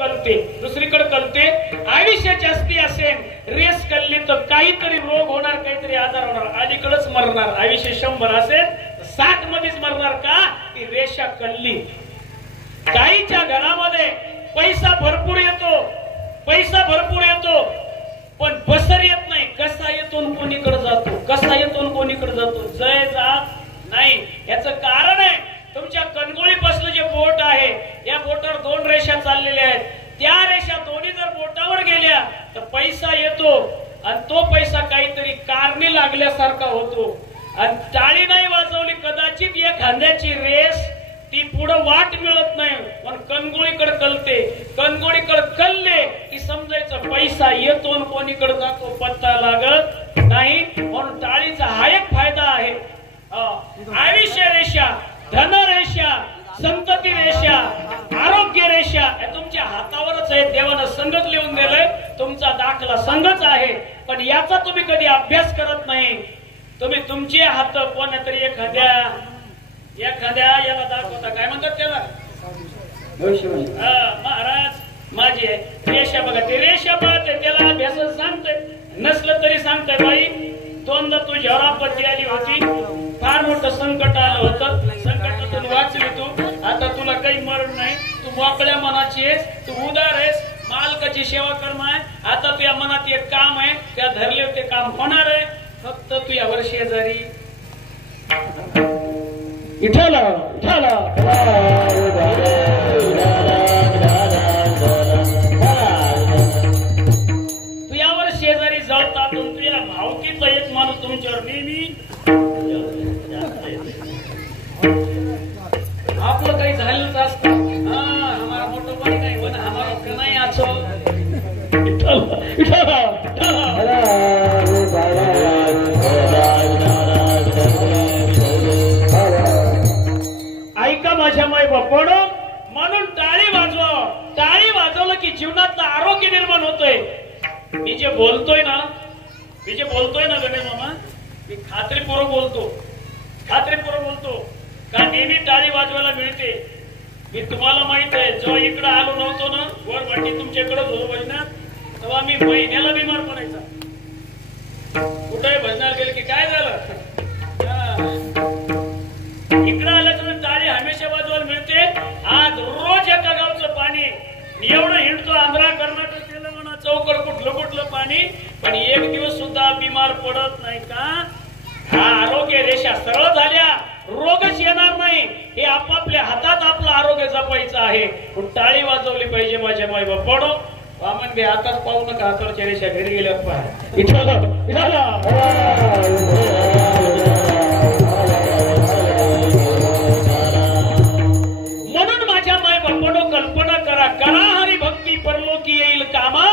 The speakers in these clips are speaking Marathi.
कळते, दुसरीकडे कळते. आयुष्य जास्ती असेल रेस कळली तर काहीतरी रोग होणार, काहीतरी आजार होणार, अलीकडेच मरणार. आयुष्य 100 असेल 60 मध्येच मरणार का की रेषा कळली. काहीच्या घरामध्ये पैसा भरपूर येतो, पैसा भरपूर येतो, पण बसर येत नाही. कसा येतो कोणीकडे जातो, कसा येतो कोणीकडे जातो, जय जात नाही. याचं कारण आहे तुमच्या कणगोळी पासून जे बोट आहे या बोटावर 2 रेषा चाललेल्या आहेत. त्या रेषा दोन्ही जर बोटावर गेल्या तर पैसा येतो आणि तो पैसा काहीतरी कारणी लागल्यासारखा होतो. आणि टाळी नाही वाजवली कदाचित एखाद्याची रेस ती पुढे वाट मिळत नाही, पण कणगोळीकडे कळते. कणगोळीकडे कळले की समजायचं पैसा येतो आणि कोणीकडे जातो पत्ता लागत नाही. म्हणून टाळीचा हा एक फायदा आहे. आयुष्य रेषा, धन रेषा, संतती रेषा, आरोग्य रेषा हे तुमच्या हातावरच आहे. देवानं संगत लिहून दिलंय, तुमचा दाखला संगच आहे. पण याचा तुम्ही कधी अभ्यास करत नाही. तुम्ही तुमचे हात कोणतरी एखाद्या याला दाखवता, काय म्हणतात त्याला, महाराज माझी रेषा बघा, ते रेषा पाहते त्याला अभ्यास सांगते. नसलं तरी सांगते बाई 2दा तुझ्यावर आपत्ती आली होती, फार मोठं संकट आलं होतं, संकटातून वाचली तू, आता तुला काही मरण नाही, तू मोकळ्या मनाची आहेस, तू उदार आहेस, मालकाची सेवा करणं आहे. आता तुझ्या मनात एक काम आहे, त्या धरले ते काम होणार आहे. फक्त तू यावर शेजारी विठ्ठल तू यावर शेजारी जळतात. तुझ्या भावकीचा एक माणूस तुमच्यावर नेहमी आपलं काही झालेलंच असतं. हमारा मोठं पण काही पण हमारा नाही असो. ऐका माझ्या माय बापानो, म्हणून टाळी वाजवा. टाळी वाजवलं की जीवनात आरोग्य निर्माण होतंय. मी जे बोलतोय ना गणेश मामा, मी खात्रीपूर्वक बोलतो, खात्रीपूर्वक बोलतो. का नेहमी टाळी वाजवायला मिळते. मी तुम्हाला माहित आहे, जेव्हा इकडे आलो नव्हतो ना, वर वाटी तुमच्याकडे होतो भजनात, तेव्हा मी महिन्याला बिमार पडायचा. कुठे भजनाला गेले की काय झालं, इकडे आल्याचं टाळी हमेशा वाजवायला मिळते. आज रोज एका गावचं पाणी एवढं हिंडतो, आंध्रा कर्नाटक तेलंगणा चौकड कुठलं पाणी, पण एक दिवस सुद्धा बिमार पडत नाही का. हा आरोग्य रेषा सरळ झाल्या, रोगच येणार नाही. हे आपापल्या हातात आपलं आरोग्य जपायचं आहे. टाळी वाजवली पाहिजे माझ्या माय बापानो. वामन बे आताच पाहू नका, हातावरच्या रेषा घरी गेल्यावर पहा. म्हणून माझ्या माय बापानो कल्पना करा, करा हरी भक्ती परलोकी येईल कामा,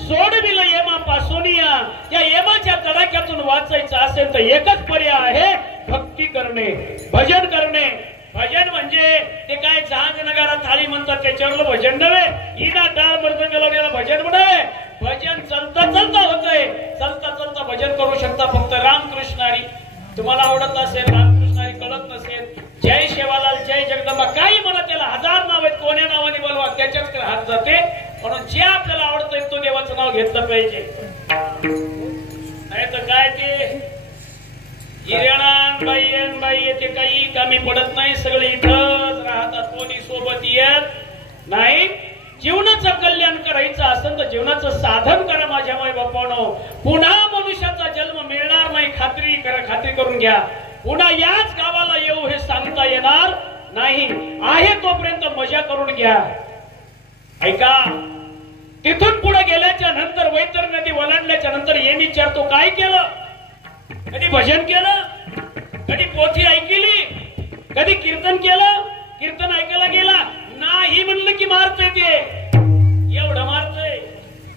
सोडविल येमा पासूनिया. या येमाच्या तडाख्यातून वाचायचं असेल तर एकच पर्याय आहे, भक्ती करणे, भजन करणे. भजन म्हणजे ते काय जहाज नगारा थाळी म्हणतात त्याच्यावरलं भजन नव्हे. इना टाळ मृदंग लावलेला भजन म्हणावे. भजन चलता चलता होतंय, चलता चलता भजन करू शकता फक्त रामकृष्णारी. तुम्हाला आवडत असेल, रामकृष्णारी कळत नसेल, जय शेवालाल, जय जगदंबा, काही म्हणा, त्याला 1000 नाव आहेत, कोण्या नावाने बोलवा त्याच्याच हात जाते. म्हणून जे आपल्याला आवडतंय तो देवाचं नाव घेतलं पाहिजे. नाही तर काय ते बाई येते, काही कमी पडत नाही, सगळे इथंच राहतात, कोणी सोबत येत नाही. जीवनाचं कल्याण करायचं असेल तर जीवनाचं साधन करा माझ्या माय बापानो. पुन्हा मनुष्याचा जन्म मिळणार नाही, खात्री करून घ्या. पुन्हा याच गावाला येऊ हे सांगता येणार नाही. आहे तोपर्यंत मजा करून घ्या. ऐका, तिथून पुढे गेल्याच्या नंतर, वैतरणी नदी ओलांडल्याच्या नंतर हे विचारतो, काय केलं? कधी भजन केलं? कधी पोथी ऐकली? कधी कीर्तन केलं? कीर्तन ऐकायला गेला नाही म्हणलं की मारतोय ते, एवढं मारतोय.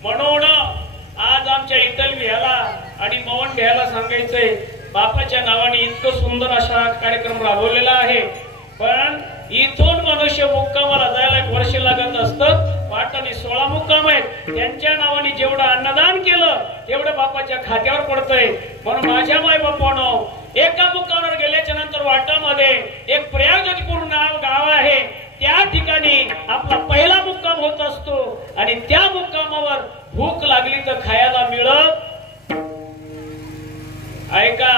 म्हणून आज आमच्या इटल घ्यायला आणि मवन घ्यायला सांगायचंय, बापाच्या नावाने इतकं सुंदर असा कार्यक्रम राबवलेला आहे. पण इथून मनुष्य मुक्कामाला जायला 1 वर्ष लागत असतं. वाटाने 16 मुक्काम आहेत, त्यांच्या नावाने जेवढं अन्नदान केलं तेवढं बापाच्या खात्यावर पडतंय. म्हणून माझ्या माय बापानो, एका मुक्कामावर गेल्याच्या नंतर वाटामध्ये एक प्रयागज्योतिपूर नाव गाव आहे, त्या ठिकाणी आपला पहिला मुक्काम होत असतो. भूक लागली तर खायला मिळत. ऐका,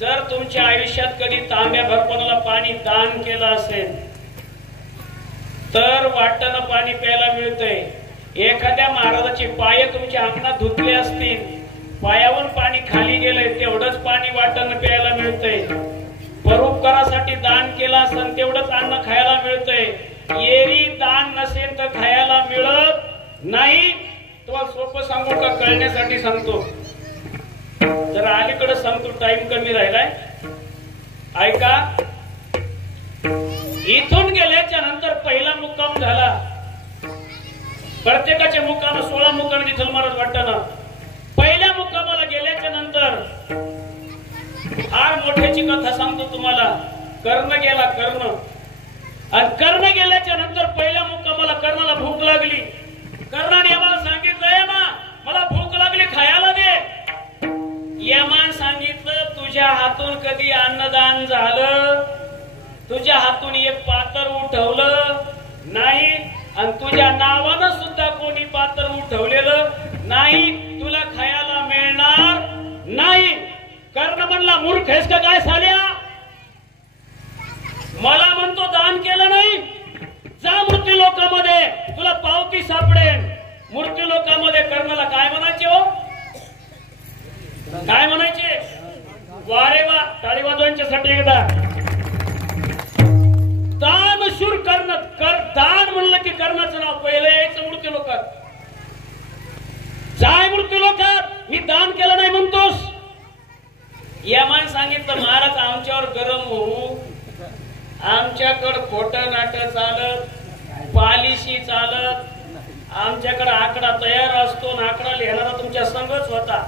जर तुमच्या आयुष्यात कधी तांब्याभर कोणाला पाणी दान केलं असेल तर वाटणं पाणी प्यायला मिळतंय. एखाद्या महाराजाचे पाय तुमच्या अंगणात धुतले असतील, पायावरून पाणी खाली गेलंय, तेवढंच पाणी वाटणं प्यायला मिळतंय. परोपकारासाठी दान केलं असेल तेवढंच अन्न खायला मिळतंय. एरी दान नसेल तर खायला मिळत नाही. तुम्हाला सोपं सांगू का? कळण्यासाठी सांगतो. जरा अलीकडे सांगतो, टाइम कमी राहिलाय. ऐका, इथून गेल्याच्या नंतर पहिला मुक्काम झाला. प्रत्येकाचे मुक्काम 16 मुक्काम विठ्ठल महाराज वाटतं ना. पहिल्या मुक्कामाला गेल्याच्या नंतर फार मोठ्याची कथा सांगतो तुम्हाला. कर्ण गेला, कर्ण. आणि कर्ण गेल्याच्या नंतर पहिल्या मुक्कामाला कर्णाला भूक लागली. कर्णाने यमाला सांगितलं, यमा मला भूक लागली, खायला दे. यमान सांगितलं, तुझ्या हातून कधी अन्नदान झालं? तुझ्या हातून एक पात्र उठवलं नाही, आणि तुझ्या नावानं सुद्धा कोणी पात्र उठवलेलं नाही. तुला खायला मिळणार नाही. कर्ण म्हणला, मूर्ख आहेस का काय साल्या? मला म्हणतो दान केलं नाही. जा मृत्यू लोकांमध्ये, तुला पावती सापडेल. मृत्यू लोकांमध्ये कर्णाला काय म्हणायचे हो? काय म्हणायचे? वारे वा, टाळी वाजवांच्यासाठी एकदा. दानशूर कर्ण. दान म्हणलं की कर्णाचं नाव पहिलं यायचं मृत्यू लोकात. जाय मृत्यू लोकात, मी दान केलं नाही म्हणतोस. यमान सांगितलं, महाराज आमच्यावर गरम होऊ, आमच्याकडं खोटं नाटक चालत, पालिशी चालत, आमच्याकडे आकडा तयार असतो, आकडा लिहिणारा तुमच्या संघच होता.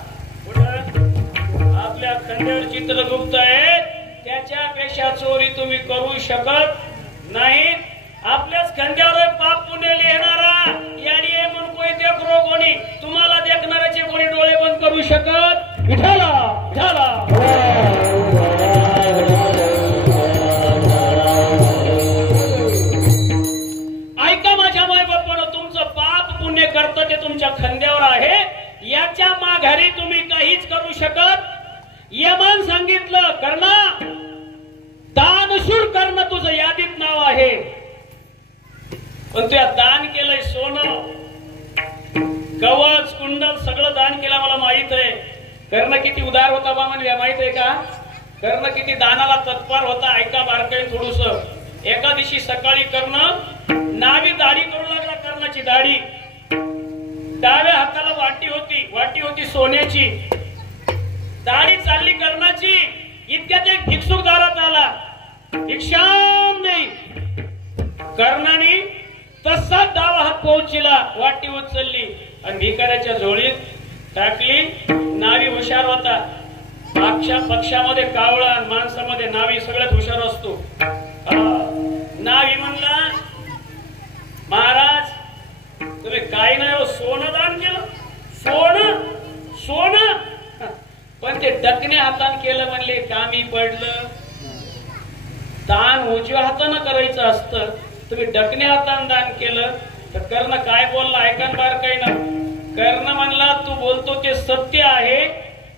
आपल्या खांद्यावर चित्रगुप्त आहे, त्याच्यापेक्षा चोरी तुम्ही करू शकत नाही. आपल्याच खांद्यावर पाप पुण्य लिहिणारा याडी म्हणून कोणी देखरो कोणी तुम्हाला देखणाऱ्याचे कोणी डोळे बंद करू शकत. विठाला विठाला. ऐका माझ्या माय बापानं, तुमचं पाप पुण्य करतं ते तुमच्या खांद्यावर आहे. याच्या माघारी तुम्ही काहीच करू शकत. यमान सांगितलं, कर्णा दानशूर कर्ण तुझं यादीत नाव आहे, पण तुया दान केलंय सोनं, कवच, कुंडल सगळं दान केलं. मला माहित आहे कर्ण किती उदार होता बा. म्हणजे माहित आहे का कर्ण किती दानाला तत्पर होता? ऐका बारकाईन थोडस. एका दिवशी सकाळी कर्ण नावी दाढी करू लागला. कर्णाची दाढी, डाव्या हाताला वाटी होती सोन्याची. दाढी चालली कर्णाची, इतक्यात एक भिक्षुक दारात आला. भिक्षाम नाही. कर्णाने तसाच डावा हात पोहोचला, वाटी उचलली आणि भिकाऱ्याच्या झोळीत टाकली. नावी हुशार होता. पक्षामध्ये कावळा आणि माणसामध्ये नावी सगळ्यात हुशार असतो. नावी म्हणला, महाराज तुम्ही काय नाही हो, सोनं दान केलं. सोनं पण ते डकण्या हाताने केलं म्हणले, कामी पडलं. दान उजव्या हाताने करायचं असतं, तुम्ही डकण्या हाताने दान केलं. तर कर्ण काय बोलला ऐका बार काही ना. कर्ण म्हणला, तू बोलतो ते सत्य आहे,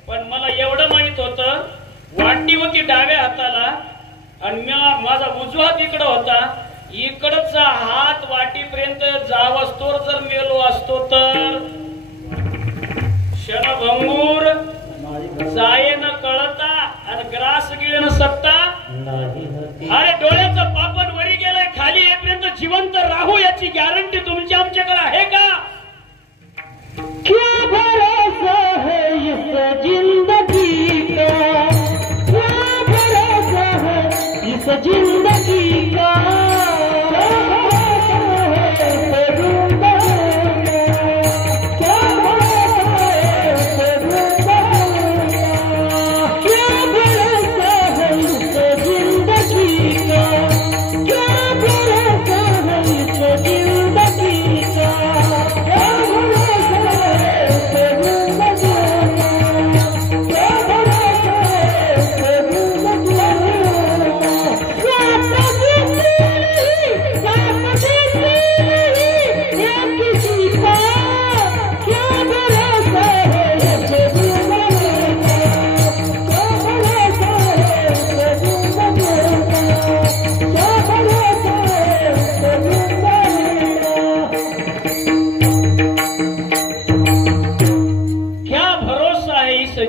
पण मला एवढं माहित होतं वाटी होती डाव्या हाताला आणि माझा उजवा हात इकडं होता. इकडचा हात वाटीपर्यंत जावस्तोर जर मेलो असतो तर क्षणभंगूर जाये न कळता आणि ग्रास गिळे न सकता. अरे डोळ्याचं पापड वरी गेलंय, खाली येईपर्यंत जिवंत राहू याची गॅरंटी तुमची आमच्याकडे आहे का? क्या भरोसा है इस जिंदगी का, क्या भरोसा है इस जिंदगी का,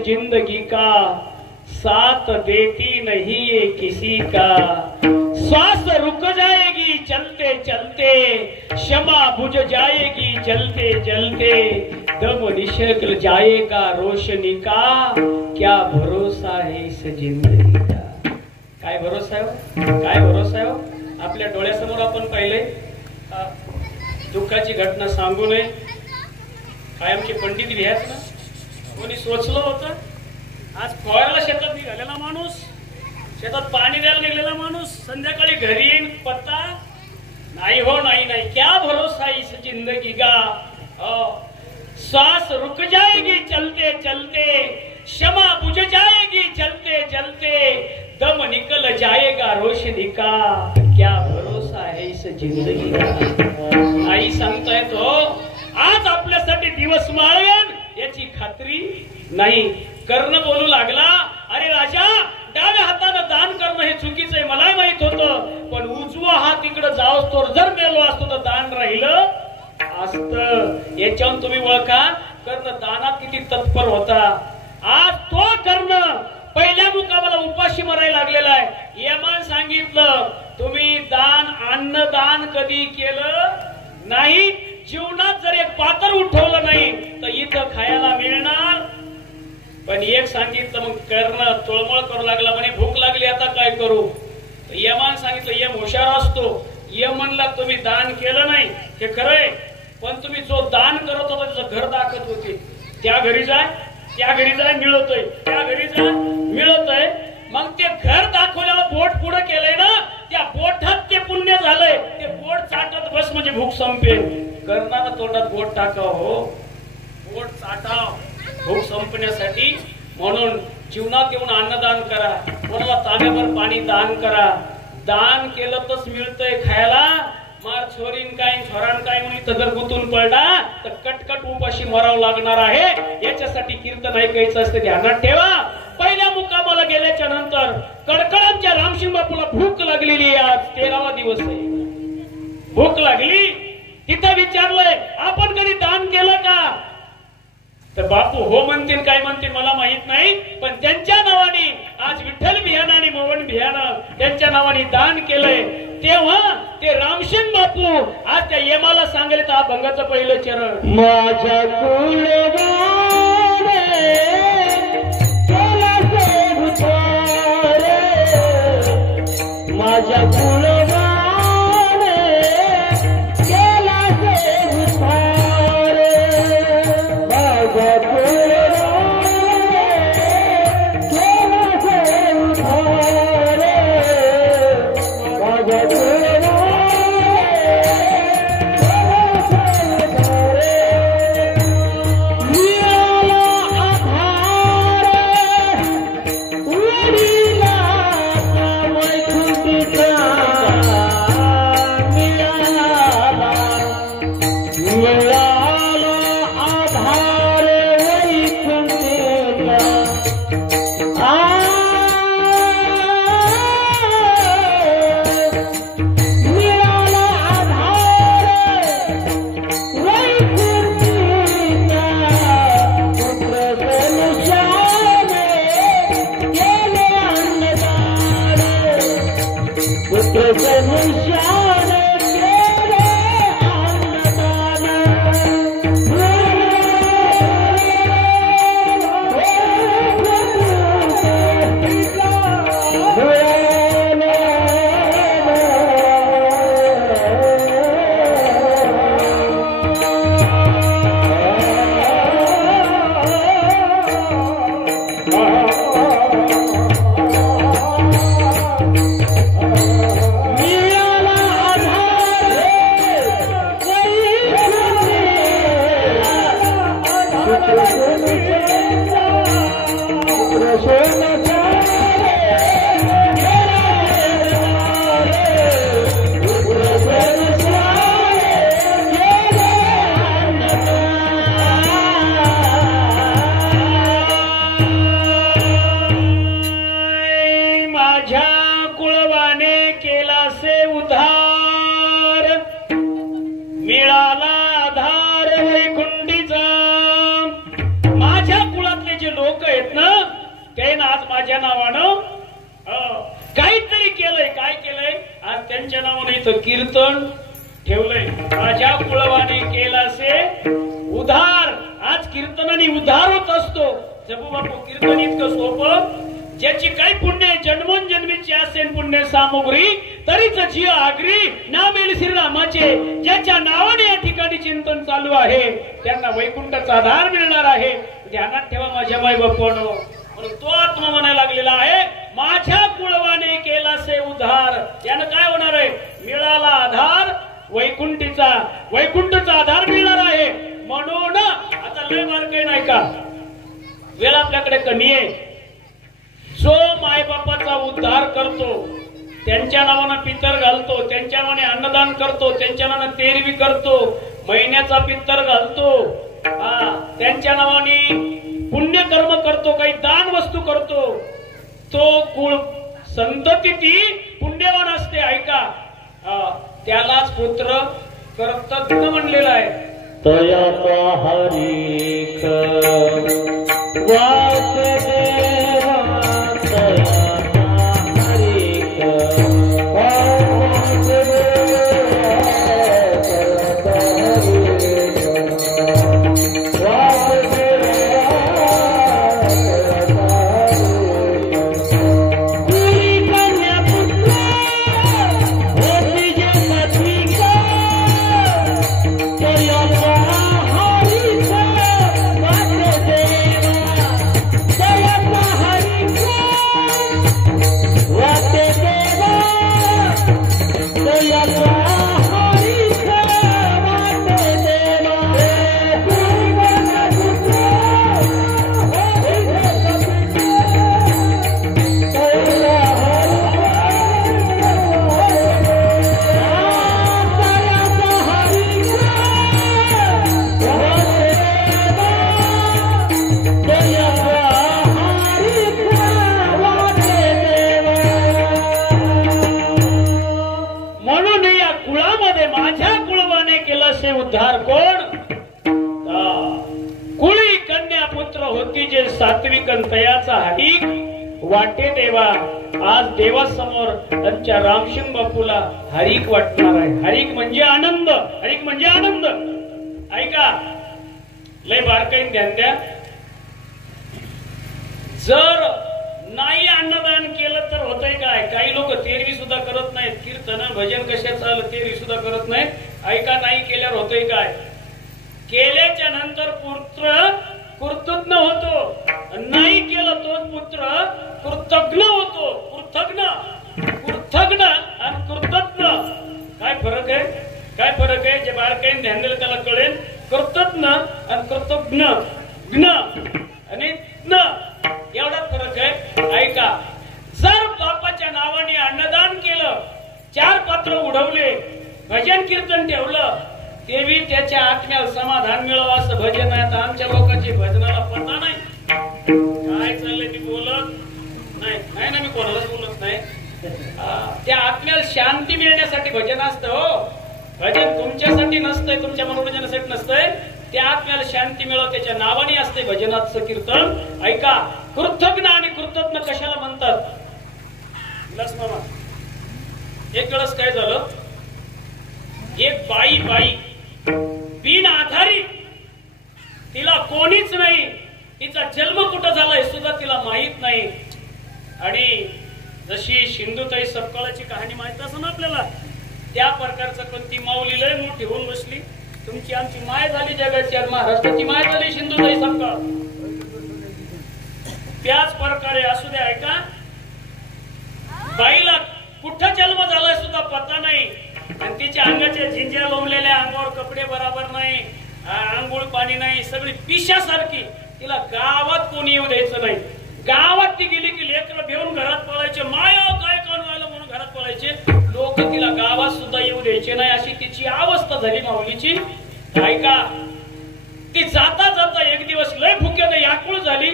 जिंदगी का, साथ देती नहीं ये किसी का। श्वास रुक जाएगी चलते चलते, क्षमा बुझ जाएगी जलते जलते, दम निकल जाएगा रोशनी का, क्या भरोसा है इस जिंदगी का। काय भरोसा आहे हो? काय भरोसा आहे हो? आपल्या डोळ्यासमोर आपण पाहिले दुःखाची घटना सांगू नये, काय आमचे पंडित लिहायच ना, कोणी सोचलं होतं? आज फवाराला शेतात निघालेला माणूस, शेतात पाणी द्यायला निघालेला माणूस संध्याकाळी घरी येईन पत्ता नाही हो, नाही नाही, क्या भरोसा इस जिंदगी का। सांस रुक जाएगी चलते चलते, क्षमा बुझ जाएगी जलते जलते, दम निकल जाएगा रोशनी का, क्या भरोसा है इस जिंदगी का। आई सांगताय तो आज आपल्यासाठी दिवस माळवेल याची खात्री नाही। कर्ण बोलू लागला, अरे राजा, डाव्या हाताने दान करणं हे चुकीचं आहे मला माहित होतं, पण उजवा हात इकडे जावस तो जर मेलो असतो तर दान राहिलं असत। याच्यावरून तुम्ही ओळखा कर्ण दानात किती तत्पर होता। आज तो कर्ण पहिल्या मुकामाला उपाशी मरायला लागलेला आहे। यमान सांगितलं तुम्ही दान अन्नदान कधी केलं नाही, जीवनात जर एक पात्र उठवलं नाही तर इथं खायला मिळणार। पण एक सांगितलं मग कर्ण तळमळ करू लागला, म्हणे भूक लागली आता काय करू। यमान सांगितलं यम हुशार असतो, यमनला तुम्ही दान केलं नाही हे खरंय, पण तुम्ही जो दान करत होता त्याचं घर दाखवत होते। त्या घरी जाय, त्या घरी जाय मिळतोय, त्या घरी जाय मिळतोय। मग ते घर दाखवल्यावर बोट पुढे केलंय ना, त्या बोटात ते पुण्य झालंय, ते बोट चाटत बस म्हणजे भूक संपेल। कर्णाला तोंडात बोट टाकाव हो, बोट चाटाव भूक संपण्यासाठी। म्हणून जीवनात येऊन अन्नदान करा, कोणाला तांब्याभर पाणी दान करा। दान केलं तरच मिळतंय खायला। मार छोरीन काय छोरान काय म्हणून इथं जर गुतून पडला तर कटकट उपाशी मरावं लागणार आहे। याच्यासाठी कीर्तन ऐकायचं असतं, ध्यानात ठेवा। पहिल्या मुकामाला गेल्याच्या नंतर कडकडांच्या रामसिंग बापूला भूक लागलेली, आज 13वा दिवस आहे, भूक लागली। तिथं विचारलंय आपण कधी दान केलं का, तर बापू हो म्हणतील काय म्हणतील मला माहित नाही, पण त्यांच्या नावाने आज विठ्ठल बिहान आणि मोहन बिहान त्यांच्या नावाने दान केलंय। तेव्हा ते रामसिंग बापू आज त्या यमाला सांगले तर भंगाचं पहिलं चरण, माझ्या कुलवाने केला से उतारे, माझ्या कुलवाने केला से उतारे, माझ्या कुलवाने केला से उतारे, माझ्या लोक आहेत ना माझ्या नावानं काहीतरी केलंय. काय केलंय? आज त्यांच्या नावानं इथं कीर्तन ठेवलंय. माझ्या कुळवाने केलासे उधार. आज कीर्तनाने उधार होत असतो. जबू बापू कीर्तन इतकं सोपं, ज्याची काही पुण्य जन्मोजन्मीची असेल पुण्य सामुग्री, तरीच जीव आगरी नाम येईल श्रीरामाचे. ज्याच्या नावाने या ठिकाणी चिंतन चालू आहे त्यांना वैकुंठाचा आधार मिळणार आहे. ध्यानात ठेवा माझ्या माई बापांनो. तो आत्मा म्हणायला लागलेला आहे, माझ्या कुळवाने केलासे उधार. यानं काय होणार आहे? मिळाला आधार वैकुंठीचा, वैकुंठचा आधार मिळणार आहे. म्हणून आता लय मार्ग नाही का, वेळ आपल्याकडे कमी आहे. जो मायबापाचा उद्धार करतो, त्यांच्या नावानं पितर घालतो, त्यांच्या नावाने अन्नदान करतो, त्यांच्या नावानं तेरवी करतो, महिन्याचा पितर घालतो, त्यांच्या नावाने पुण्यकर्म करतो, काही दान वस्तू करतो, तो कुळ संतती ती पुण्यवान असते. ऐका, त्यालाच पुत्र कर्तज्ञ म्हणलेला आहे. तया हरिक वासुदेवा उद्धार कोण? कुळी कन्या पुत्र होती जे सात्विक तयाचा हरिक वाटे देवा. आज देवासमोर त्यांच्या रामसिंग बापूला हरिक वाटणार आहे. हरिक म्हणजे आनंद, हरिक म्हणजे आनंद. ऐका, लय बारकाईन ध्यान द्या. जर नाही अन्नदान केलं तर होतंय काय? काही लोक तेरवी सुद्धा करत नाहीत. कीर्तन भजन कशाचं आलं तेरवी सुद्धा करत नाहीत. ऐका, नाही केल्यावर होतंय काय? केल्याच्या नंतर पुत्र कृतज्ञ होतो, नाही केलं तोच पुत्र कृतज्ञ होतो. कृतज्ञ कृतज्ञ आणि कृतज्ञ काय फरक आहे? काय फरक आहे? जे बारकाईने ध्यान दिलं त्याला कळेल. कृतज्ञ आणि कृतज्ञ, ज्ञ आणि ज्ञ एवढाच फरक आहे. ऐका, जर बापाच्या नावाने अन्नदान केलं, 4 पात्र उडवले, भजन कीर्तन ठेवलं, तेवी त्याच्या आत्म्याला समाधान मिळावं असं भजन आहे. आता आमच्या लोकांची भजनाला पता नाही. काय चाललंय मी बोलत नाही ना, मी कोणालाच बोलत नाही. त्या आत्म्याला शांती मिळण्यासाठी भजन असतं. हो, भजन तुमच्यासाठी नसतंय, तुमच्या मनोरंजनासाठी नसतंय. त्या आत्म्याला शांती मिळव त्याच्या नावाने असते भजनाचं कीर्तन. ऐका, कृतज्ञ आणि कृतज्ञ कशाला म्हणतात? विलास मामा, एक वेळेस काय झालं, एक बाई बिन आधारी, तिला कोणीच नाही, तिचा जन्म कुठं झाला हे सुद्धा तिला माहित नाही. आणि जशी सिंधुताई सपकाळाची कहाणी माहित असं ना आपल्याला, त्या प्रकारचं पण ती माऊली लय मोठी होऊन बसली. तुमची आमची माय झाली जगाची, महाराष्ट्राची माय झाली सिंधुताई सपकाळ. त्याच प्रकारे असू द्या. ऐका, बाईला कुठं जन्म झाला सुद्धा पता नाही, आणि तिच्या अंगाच्या झिंज्या लोंबलेल्या, अंगावर कपडे बरोबर नाही, आंघोळ पाणी नाही, सगळी पिशासारखी. तिला गावात कोणी येऊ द्यायचं नाही. गावात ती गेली की लेकरं भेऊन घरात पळायचे, माया काय कान व्हायला म्हणून घरात पळायचे. लोक तिला गावात सुद्धा येऊ द्यायचे नाही, अशी तिची अवस्था झाली माऊलीची. ऐका, ती जाता जाता एक दिवस लय भुक्याने याकुळ झाली.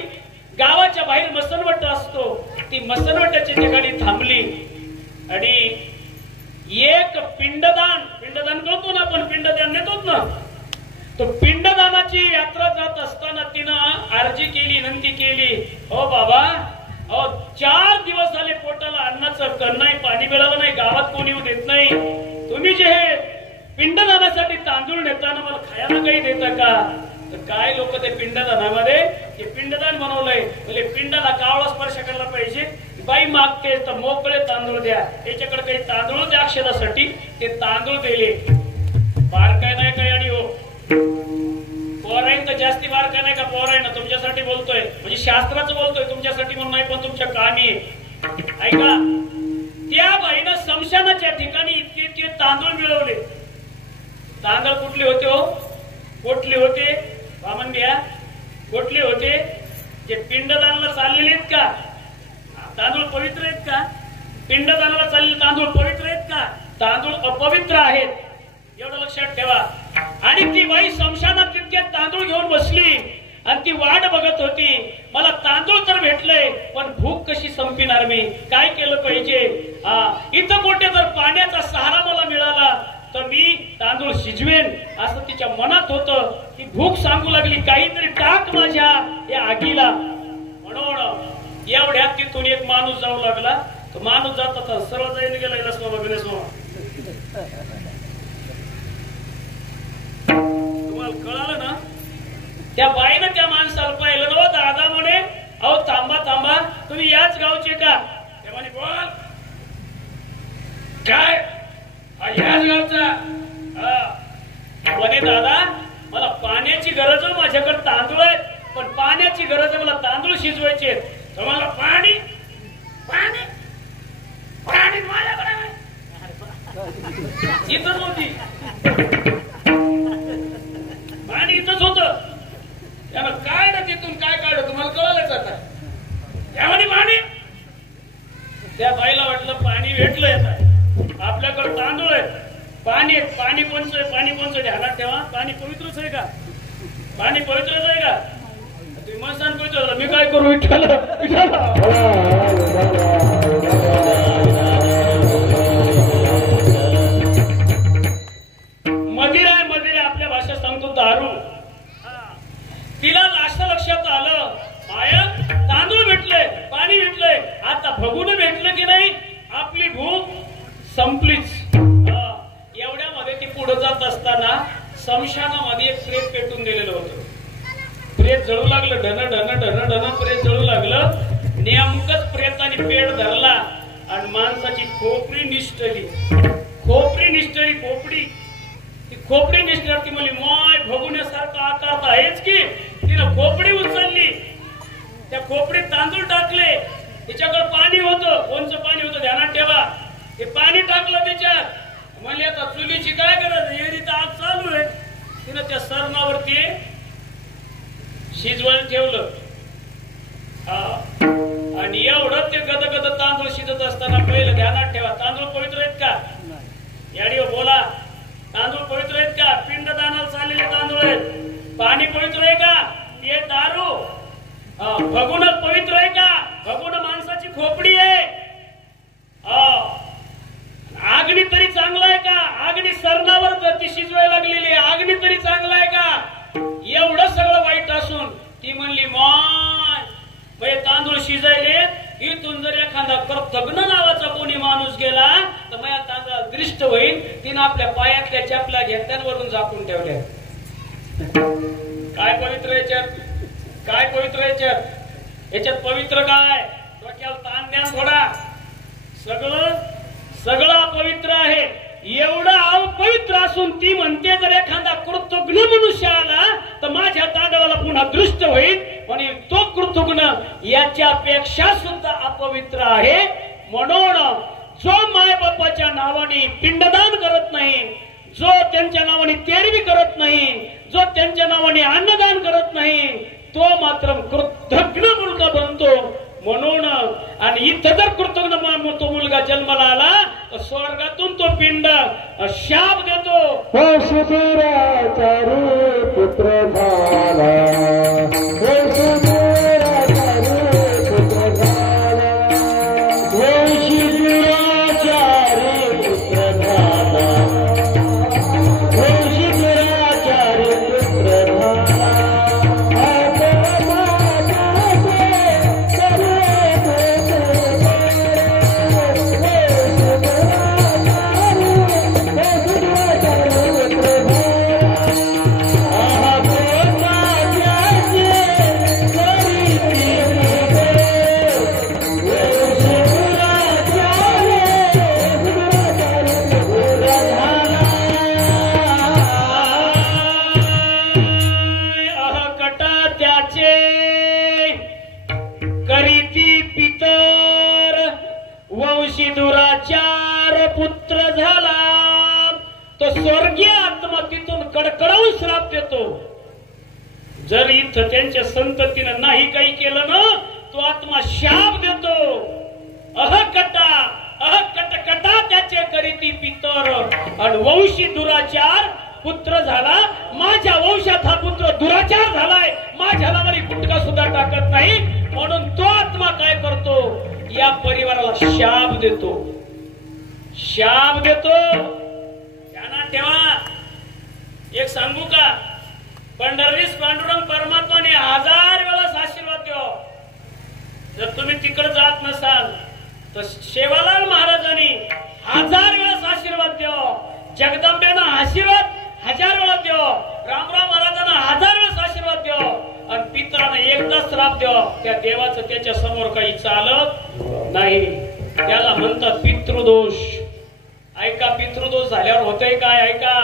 गावाच्या बाहेर मसनवट असतो, ती मसनवटाच्या ठिकाणी थांबली आणि एक पिंडदान करतो ना आपण, पिंडदान देतो ना, तो पिंडदानाची यात्रा जात असताना तिनं अर्जी केली, विनंती केली, हो बाबा अहो 4 दिवस झाले पोटाला अन्नाचं कण नाही, पाणी मिळालं नाही, गावात कोणी येऊ देत नाही. तुम्ही जे हे पिंडदानासाठी तांदूळ नेताना मला खायला काही देता का? तर काय लोक ते पिंडदानामध्ये ते पिंडदान बनवलंय, म्हणजे पिंडाला कावळा स्पर्श करायला पाहिजे. बाई मागते तर मोकळे तांदूळ द्या, त्याच्याकडे काही तांदूळ द्या अक्षरासाठी, ते तांदूळ दिले. बार काय नाही काय आणि हो पोराईन तर जास्ती बार काय नाही का? पोराईन तुमच्यासाठी बोलतोय, म्हणजे शास्त्राचं बोलतोय, तुमच्यासाठी म्हणून नाही पण तुमच्या कानी ऐका. त्या बाईनं समशानाच्या ठिकाणी इतके तांदूळ मिळवले. तांदूळ कुठले होते हो? कोठले होते? बामन घ्या. कोठले होते? जे पिंडदानाला चाललेले आहेत का? तांदूळ पवित्र आहेत का? पिंडदानाला चाललेले तांदूळ पवित्र आहेत का? तांदूळ अपवित्र आहेत, एवढं लक्षात ठेवा. आणि ती बाई समशानात तितके तांदूळ घेऊन बसली आणि ती वाट बघत होती. मला तांदूळ तर भेटलंय, पण भूक कशी संपणार? मी काय केलं पाहिजे? इथं कुठे जर पाण्याचा सहारा मला मिळाला तर मी तांदूळ शिजवेन असं तिच्या मनात होतं. ती भूक सांगू लागली, काहीतरी टाक माझ्या या आगीला. म्हणून एवढ्यात तिथून एक माणूस जाऊ लागला. तो माणूस जात होता, सर्व जाईन गेला तुम्हाला कळालं ना? त्या बाईनं त्या माणसाला पाहिलं ना, दादा म्हणे, अहो थांबा थांबा, तुम्ही याच गावचे का? ते म्हणे, बोल काय याच गावचा? म्हणे, दादा मला पाण्याची गरज आहे, माझ्याकडे तांदूळ आहे, पण पाण्याची गरज आहे, मला तांदूळ शिजवायचे. तुम्हाला पाणी पाणी पाणी माझ्याकडे इथंच होती, पाणी इथंच होत. त्याला काय ना तिथून काय काढलं तुम्हाला कळालंच आता. त्यामध्ये पाणी, त्या बाईला वाटलं पाणी भेटलं येत आहे, आपल्याकडे तांदूळ आहे. पाणी पाणी कोणचं आहे? पाणी कोणचं? ध्यानात ठेवा, पाणी पवित्रच आहे का? पाणी पवित्रच आहे का? तुम्ही मग सांग पवित्र, मी काय करू? विठ्ठल मदिरा आहे, मदिरा आपल्या भाषेत सांगतो दारू. तिला असं लक्षात आलं, माया तांदूळ भेटलंय, पाणी भेटलंय, आता भगून भेटलं की नाही, आपली भूक संपलीच. एवढ्यामध्ये ती पुढे जात असताना समशानामध्ये एक प्रेत पेटून गेलेलं होतं. प्रेत जळू लागलं, ढन ढन ढन ढन प्रेत जळू लागलं. नेमकंच प्रेताने पेट धरला आणि माणसाची खोपडी निष्ठली. खोपडी निष्ठली, खोपडी, ती खोपडी निष्ठली. ती म्हणली, माय भगुण्यासारखा आकार तर आहेच की. तिनं खोपडी उचलली, त्या खोपडीत तांदूळ टाकले, तिच्याकडे पाणी होतं. कोणचं पाणी होतं ध्यानात ठेवा. ते पाणी टाकलं त्याच्यात. म्हणले, आता चुलीची काय गरज? एरीत आग चालू आहे. तिनं त्या सरणावरती शिजवायला ठेवलं. आणि एवढं ते गदगद तांदूळ शिजत असताना पहिलं ध्यानात ठेवा, तांदूळ पवित्र आहेत का? याडी बोला, तांदूळ पवित्र आहेत का? पिंडदानाला चाललेले तांदूळ आहेत. पाणी पवित्र आहे का? ते दारू. भगुन पवित्र आहे का? भगुन माणसाची खोपडी आहे. आग्नी तरी चांगला आहे का? आग्नी सरणावर ती शिजवायला लागलेली आहे, आग्नी तरी चांगला आहे का? एवढं सगळं वाईट असून ती म्हणली, माय तांदूळ शिजायले, इथून जर एखादा तग्न नावाचा कोणी माणूस गेला तर माझ्या तांदूळ दृष्ट होईल. तिनं आपल्या पायातल्या चपला घेतल्यावरून झाकून ठेवल्या. काय पवित्र याच्यात? काय पवित्र याच्यात? याच्यात पवित्र काय? डोक्याला ताण द्या थोडा. सगळं अपवित्र आहे. एवढं अपवित्र असून ती म्हणते, जर एखादा कृतज्ञ मनुष्य आला तर माझ्या तांदळाला पुन्हा दृष्ट होईल. आणि तो कृतज्ञ याच्यापेक्षा सुद्धा अपवित्र आहे. म्हणून जो माय बापाच्या नावाने पिंडदान करत नाही, जो त्यांच्या नावाने तेरवी करत नाही, जो त्यांच्या नावाने अन्नदान करत नाही, तो मात्र कृतज्ञ मुलगा बनतो. म्हणून आणि इथं जर कृतज्ञ तो मुलगा जन्माला आला तर स्वर्गातून तो पिंड शाप देतो. पुत्र झाला, स्वर्गीय आत्मा तिथून कडकडवून श्राप देतो. जर इथं त्यांच्या संततीनं नाही काही केलं ना, तो आत्मा शाप देतो. कटा त्याचे करीती पितर आणि वंशी दुराचार पुत्र झाला. माझ्या वंशात हा पुत्र दुराचार झालाय, माझ्याला मला गुटका सुद्धा टाकत नाही, म्हणून तो आत्मा काय करतो, या परिवाराला शाप देतो. शाप देतो. ध्यानात ठेवा. एक सांगू का, पंढरीस पांडुरंग परमात्माने 1000 वेळा आशीर्वाद द्यावा. जर तुम्ही तिकडे जात नसाल तर शेवालाल महाराजांनी 1000 वेळा आशीर्वाद द्यावा. जगदंबेनं आशीर्वाद 1000 वेळा द्यावा. रामराव महाराजांना 1000 वेळा आशीर्वाद द्यावा. आणि पितरांना एकदा श्राप द्यावा. त्या देवाचं त्याच्या समोर काही चालत नाही. त्याला म्हणतात पितृदोष. ऐका, पितृदोष झाल्यावर होतंय काय, ऐका.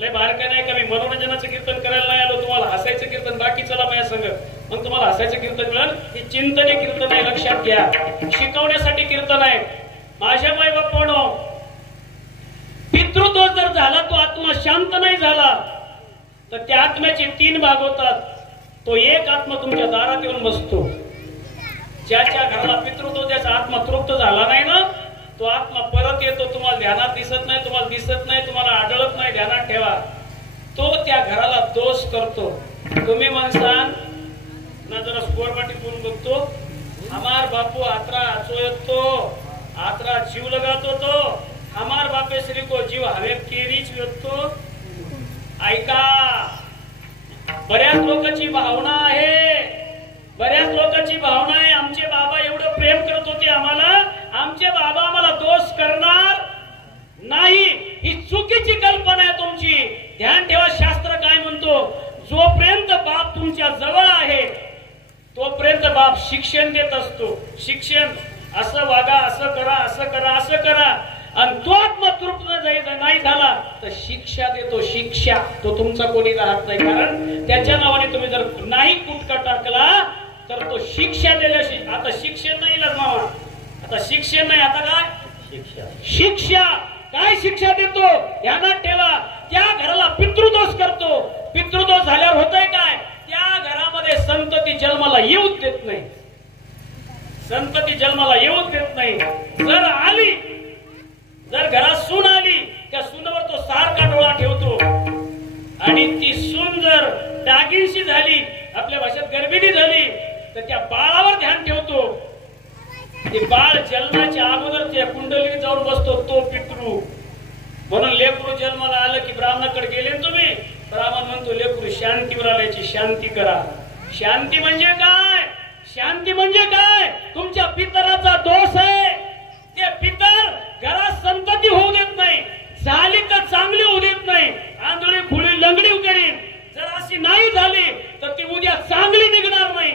लय बारका नाही का, मी मनोरंजनाचं कीर्तन करायला नाही आलो, तुम्हाला हसायचं कीर्तन बाकी चला माझ्या संग, मग तुम्हाला हसायचं कीर्तन मिळेल. हे चिंतने कीर्तन आहे, लक्षात घ्या. शिकवण्यासाठी कीर्तन आहे. माझ्या माय बापानो, पितृदोष जर झाला, तो आत्मा शांत नाही झाला तर त्या आत्म्याचे 3 भाग होतात. तो एक आत्मा तुमच्या दारात येऊन बसतो. ज्याच्या घराला पितृदोषाचा आत्मा तृप्त झाला नाही ना, तो आत्मा परत येतो. तुम्हाला ध्यानात दिसत नाही, तुम्हाला दिसत नाही, तुम्हाला आढळत नाही, ध्यानात ठेवा. तो त्या घराला दोष करतो. तुम्ही म्हणसान ना, जरा स्कोरपाटी बोलून बघतो, हमार बापू आत्रा आचोयतो, आत्रा जीव लगातो, तो हमार बापे श्री को जीव हवे केरीच व्यक्तो. ऐका, बऱ्याच लोकांची भावना आहे, बऱ्याच लोकांची भावना आहे, आमचे बाबा एवढं प्रेम करत होते आम्हाला, आमचे बाबा आम्हाला दोष करणार नाही. ही चुकीची कल्पना आहे तुमची. ध्यान ठेवा, शास्त्र काय म्हणतो, जोपर्यंत बाप तुमच्या जवळ आहे तोपर्यंत बाप शिक्षण देत असतो. शिक्षण, असं वागा, असं करा, असं करा, असं करा. आणि तो आत्मा तृप्त नाही झाला तर शिक्षा देतो. शिक्षा तो तुमचा कोणी राहत नाही, कारण त्याच्या नावाने तुम्ही जर नाही कुटका टाकला तर तो शिक्षा दिल्याशी. आता शिक्षण नाही मामा, आता शिक्षण नाही, आता काय शिक्षा. काय शिक्षा देतो, ध्यानात ठेवा. त्या घराला पितृदोष करतो. पितृदोष झाल्यावर होतंय काय, त्या घरामध्ये संतती जन्माला येऊच देत नाही. संतती जन्माला येऊच देत नाही. जर आली, जर घरात सून आली, त्या सूनवर तो सारखा डोळा ठेवतो. आणि ती सून जर दागिनशी झाली, आपल्या भाषेत गर्भिणी झाली, तर त्या बाळावर ध्यान ठेवतो. ते बाळ जन्माच्या अगोदर त्या कुंडलीत जाऊन बसतो तो पितृ. म्हणून लेकरू जन्माला आलं की ब्राह्मणाकडे गेले तुम्ही, ब्राह्मण म्हणतो लेकरू शांतीवर आल्याची शांती करा. शांती म्हणजे काय, शांती म्हणजे काय, तुमच्या पितराचा दोष आहे. ते पितर घरात संतती होऊ देत नाही, झाली तर चांगली होऊ देत नाही, आंधळी खुळी लंगडी करीन. जर अशी नाही झाली तर ती उद्या चांगली निघणार नाही.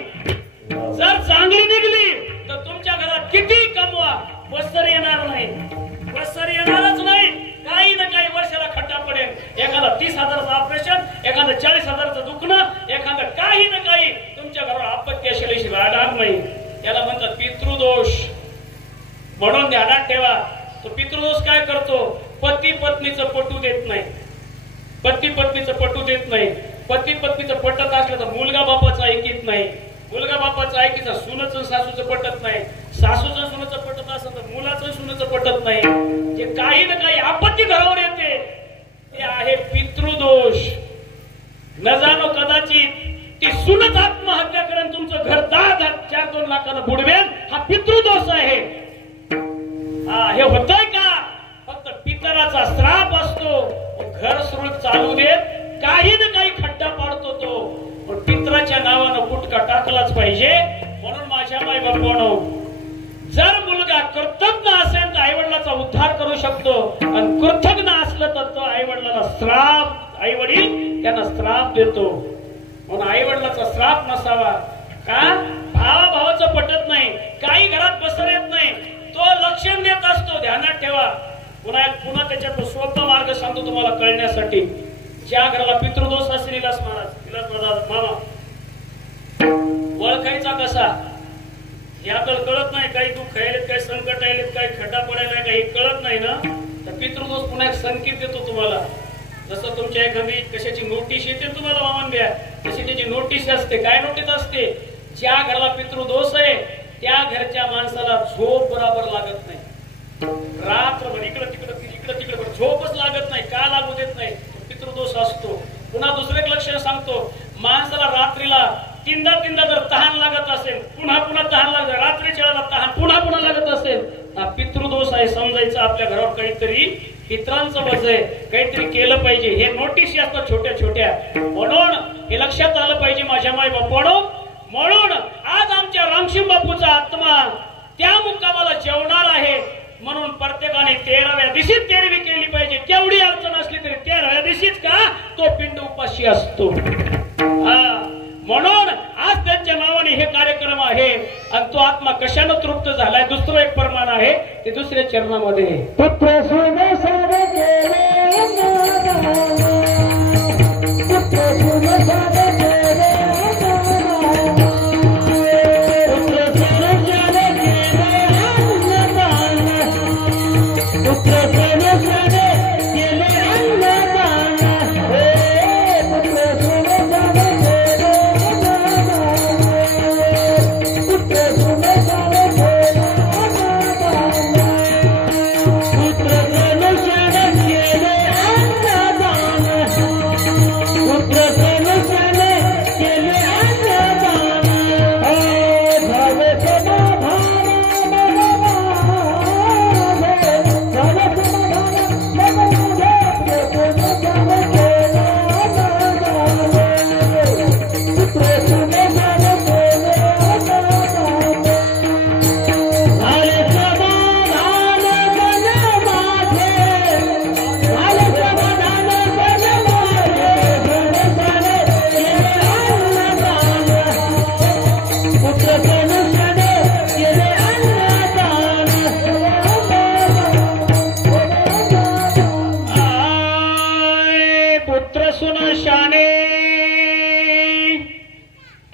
जर चांगली निघली तर तुमच्या घरात किती कमवा, बसर येणार नाही, बसर येणारच नाही. काही ना काही वर्षाला खड्डा पडेल. एखादा 30,000चं ऑपरेशन, एखादा 40,000चं दुखणं, एखादा काही ना काही तुमच्या घरावर आपत्ती असेल राहणार नाही. याला म्हणतात पितृदोष. म्हणून ध्यानात ठेवा, तो पितृदोष काय करतो, पती पत्नीचं पटू देत नाही. पती पत्नीचं पटू देत नाही. पती पत्नीचं पटत असलं तर मुलगा बापाचं ऐकीत नाही. मुलगा बापाचं ऐकीचं, सुनचं सासूचं पटत नाही. सासूचं सुनचं पटत असलं तर मुलाचं सुनचं पटत नाही. जे काही ना काही आपत्ती घरावर येते ते आहे पितृदोष. न जाणो कदाचित ती सुनच आत्महत्या करेन, तुमचं घर 10-4-2 लाखानं बुडवेल. हा पितृदोष आहे. हे होतंय का, फक्त पितराचा श्राप असतो. घर सुरळीत चालू देत, काही ना काही खड्डा पाडतो तो. पण पितराच्या नावानं कुटका टाकलाच पाहिजे. म्हणून माझ्या माय बापानो, जर मुलगा कृतज्ञ असेल तर आईवडिलाचा उद्धार करू शकतो, आणि कृतज्ञ असलं तर तो आईवडिलाला श्राप, आईवडील त्यांना श्राप देतो. म्हणून आईवडिलाचा श्राप नसावा. का, भावाचं पटत नाही, काही घरात बसर येत नाही, तो लक्षण देत असतो. ध्यानात ठेवा. पुन्हा त्याच्यात सोपा मार्ग सांगतो तुम्हाला कळण्यासाठी. ज्या घराला पितृदोष असेल, विलास महाराज मामा, ओळखायचा कसा, हे आपल्याला कळत नाही. काही दुःख आलेत, काही संकट आलेत, काही खड्डा पडायला, काही कळत नाही ना, तर पितृदोष पुन्हा एक संकेत देतो तुम्हाला. जसं तुमच्या एखादी कशाची नोटीस येते तुम्हाला वामन द्या, तशी त्याची नोटीस असते. काय नोटीस असते? ज्या घराला पितृदोष आहे त्या घरच्या माणसाला झोप बरोबर लागत नाही. रात्रभर इकडं तिकडं झोपच लागत नाही. का लागू देत नाही? पितृदोष असतो. पुन्हा दुसरं एक लक्षण सांगतो, माणसाला रात्रीला तीनदा जर तहान लागत असेल, पुन्हा तहान लागत, रात्रीच्या वेळेला तहान पुन्हा लागत असेल, हा पितृदोष आहे. समजायचं आपल्या घरावर काहीतरी पित्रांचं वज आहे, काहीतरी केलं पाहिजे. हे नोटीस असतात छोट्या छोट्या. म्हणून हे लक्षात आलं पाहिजे माझ्या माय बापांनो. म्हणून आज आमच्या रामशिव बापूचा आत्मा त्या मुक्कामाला जेवणार आहे. म्हणून प्रत्येकाने 13व्या दिवशी तेरवी केली पाहिजे. केवढी अडचण असली तरी 13व्या दिवशीच का तो पिंड उपाशी असतो. म्हणून आज त्यांच्या नावाने हे कार्यक्रम आहे. आणि तो आत्मा कशानं तृप्त झालाय दुसरं एक प्रमाण आहे, ते दुसऱ्या चरणामध्ये पुत्र सोने सारे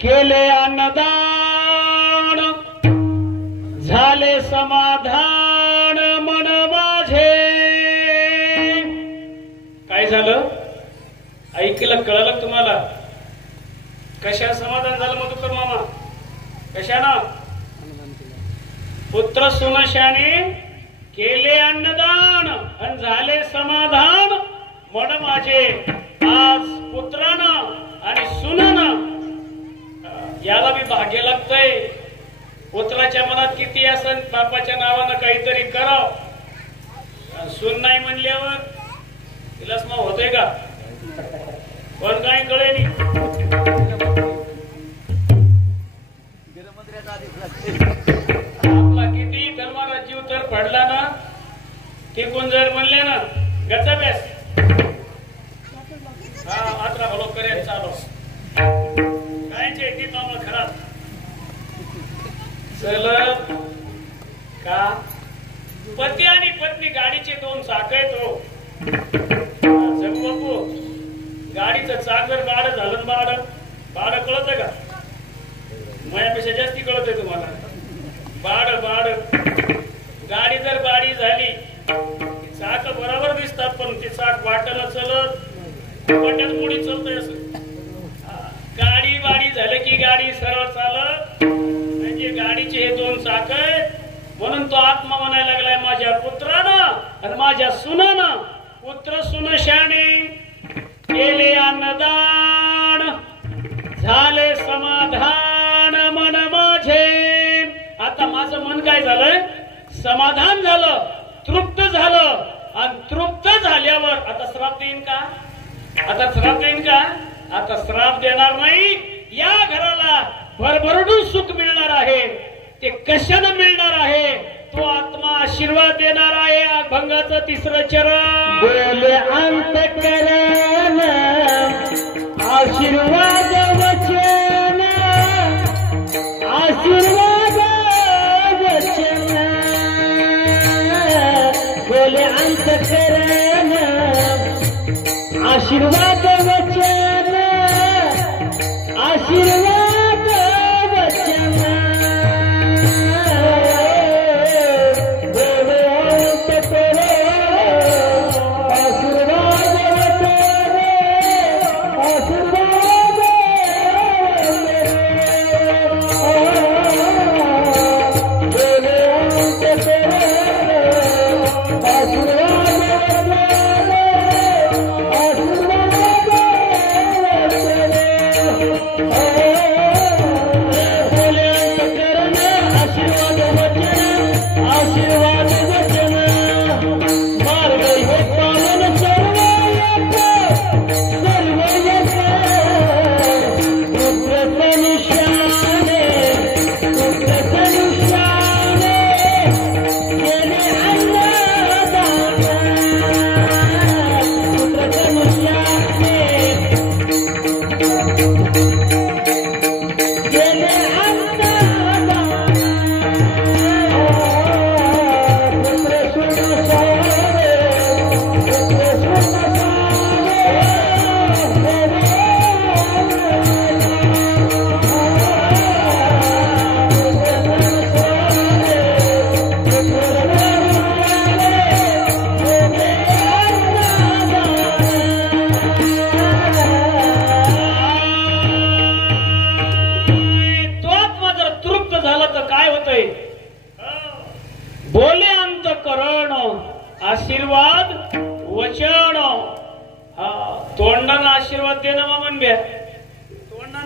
केले केले अन्नदान झाले समाधान मन माझे. काय झालं ऐकलं कळलं तुम्हाला? कशा समाधान झालं मधुकर मामा? कशानं? पुत्र सुनशाने केले अन्नदान आणि झाले समाधान मन माझे. आज पुत्रानं आणि सुनानं याला बी भाग्य लागतंय. पुत्राच्या मनात किती असन बापाच्या नावानं काहीतरी करावं, सून नाही म्हणल्यावर तिलाच मग होतंय का? पण काही कळेल. आपला किती धर्माला जीव तर पडला ना, टिकून जर म्हणले ना गचा बेस आत्रा भलो करेल चालू कायचे खराब चल का. पती आणि पत्नी गाडीचे दोन चाक आहेत. हो बापू, गाडीचं चाक जर बाड झालं बाड कळत का? माझ्यापेक्षा जास्ती कळत आहे तुम्हाला. बाड गाडी जर बाडी झाली चाक बरोबर दिसतात, पण ते चाक वाटेला चलत वाट्यात मोडी चलतय. असं गाडी बाडी झालं की गाडी सरळ चालत म्हणजे गाडीचे हे दोन चाक आहेत. म्हणून तो आत्मा म्हणायला लागलाय माझ्या पुत्रानं आणि माझ्या सुनानं. पुत्र सुनशाने केले अन्नदान झाले समाधान मन माझे. आता माझं मन काय झालंय? समाधान झालं, तृप्त झालं. आणि तृप्त झाल्यावर आता श्राप देईन का? आता श्राप देईन का? आता श्राप देणार नाही. या घराला भरभरून सुख मिळणार आहे. ते कशानं मिळणार आहे? तो आत्मा आशीर्वाद देणार आहे. अभंगाचं तिसरं चरण बोले अंतःकरण आशीर्वाद वचन आशीर्वाद वचन बोले अंतःकरण आशीर्वाद वचन आशीर्वाद वचन बोले अंतःकरण आशीर्वाद वचन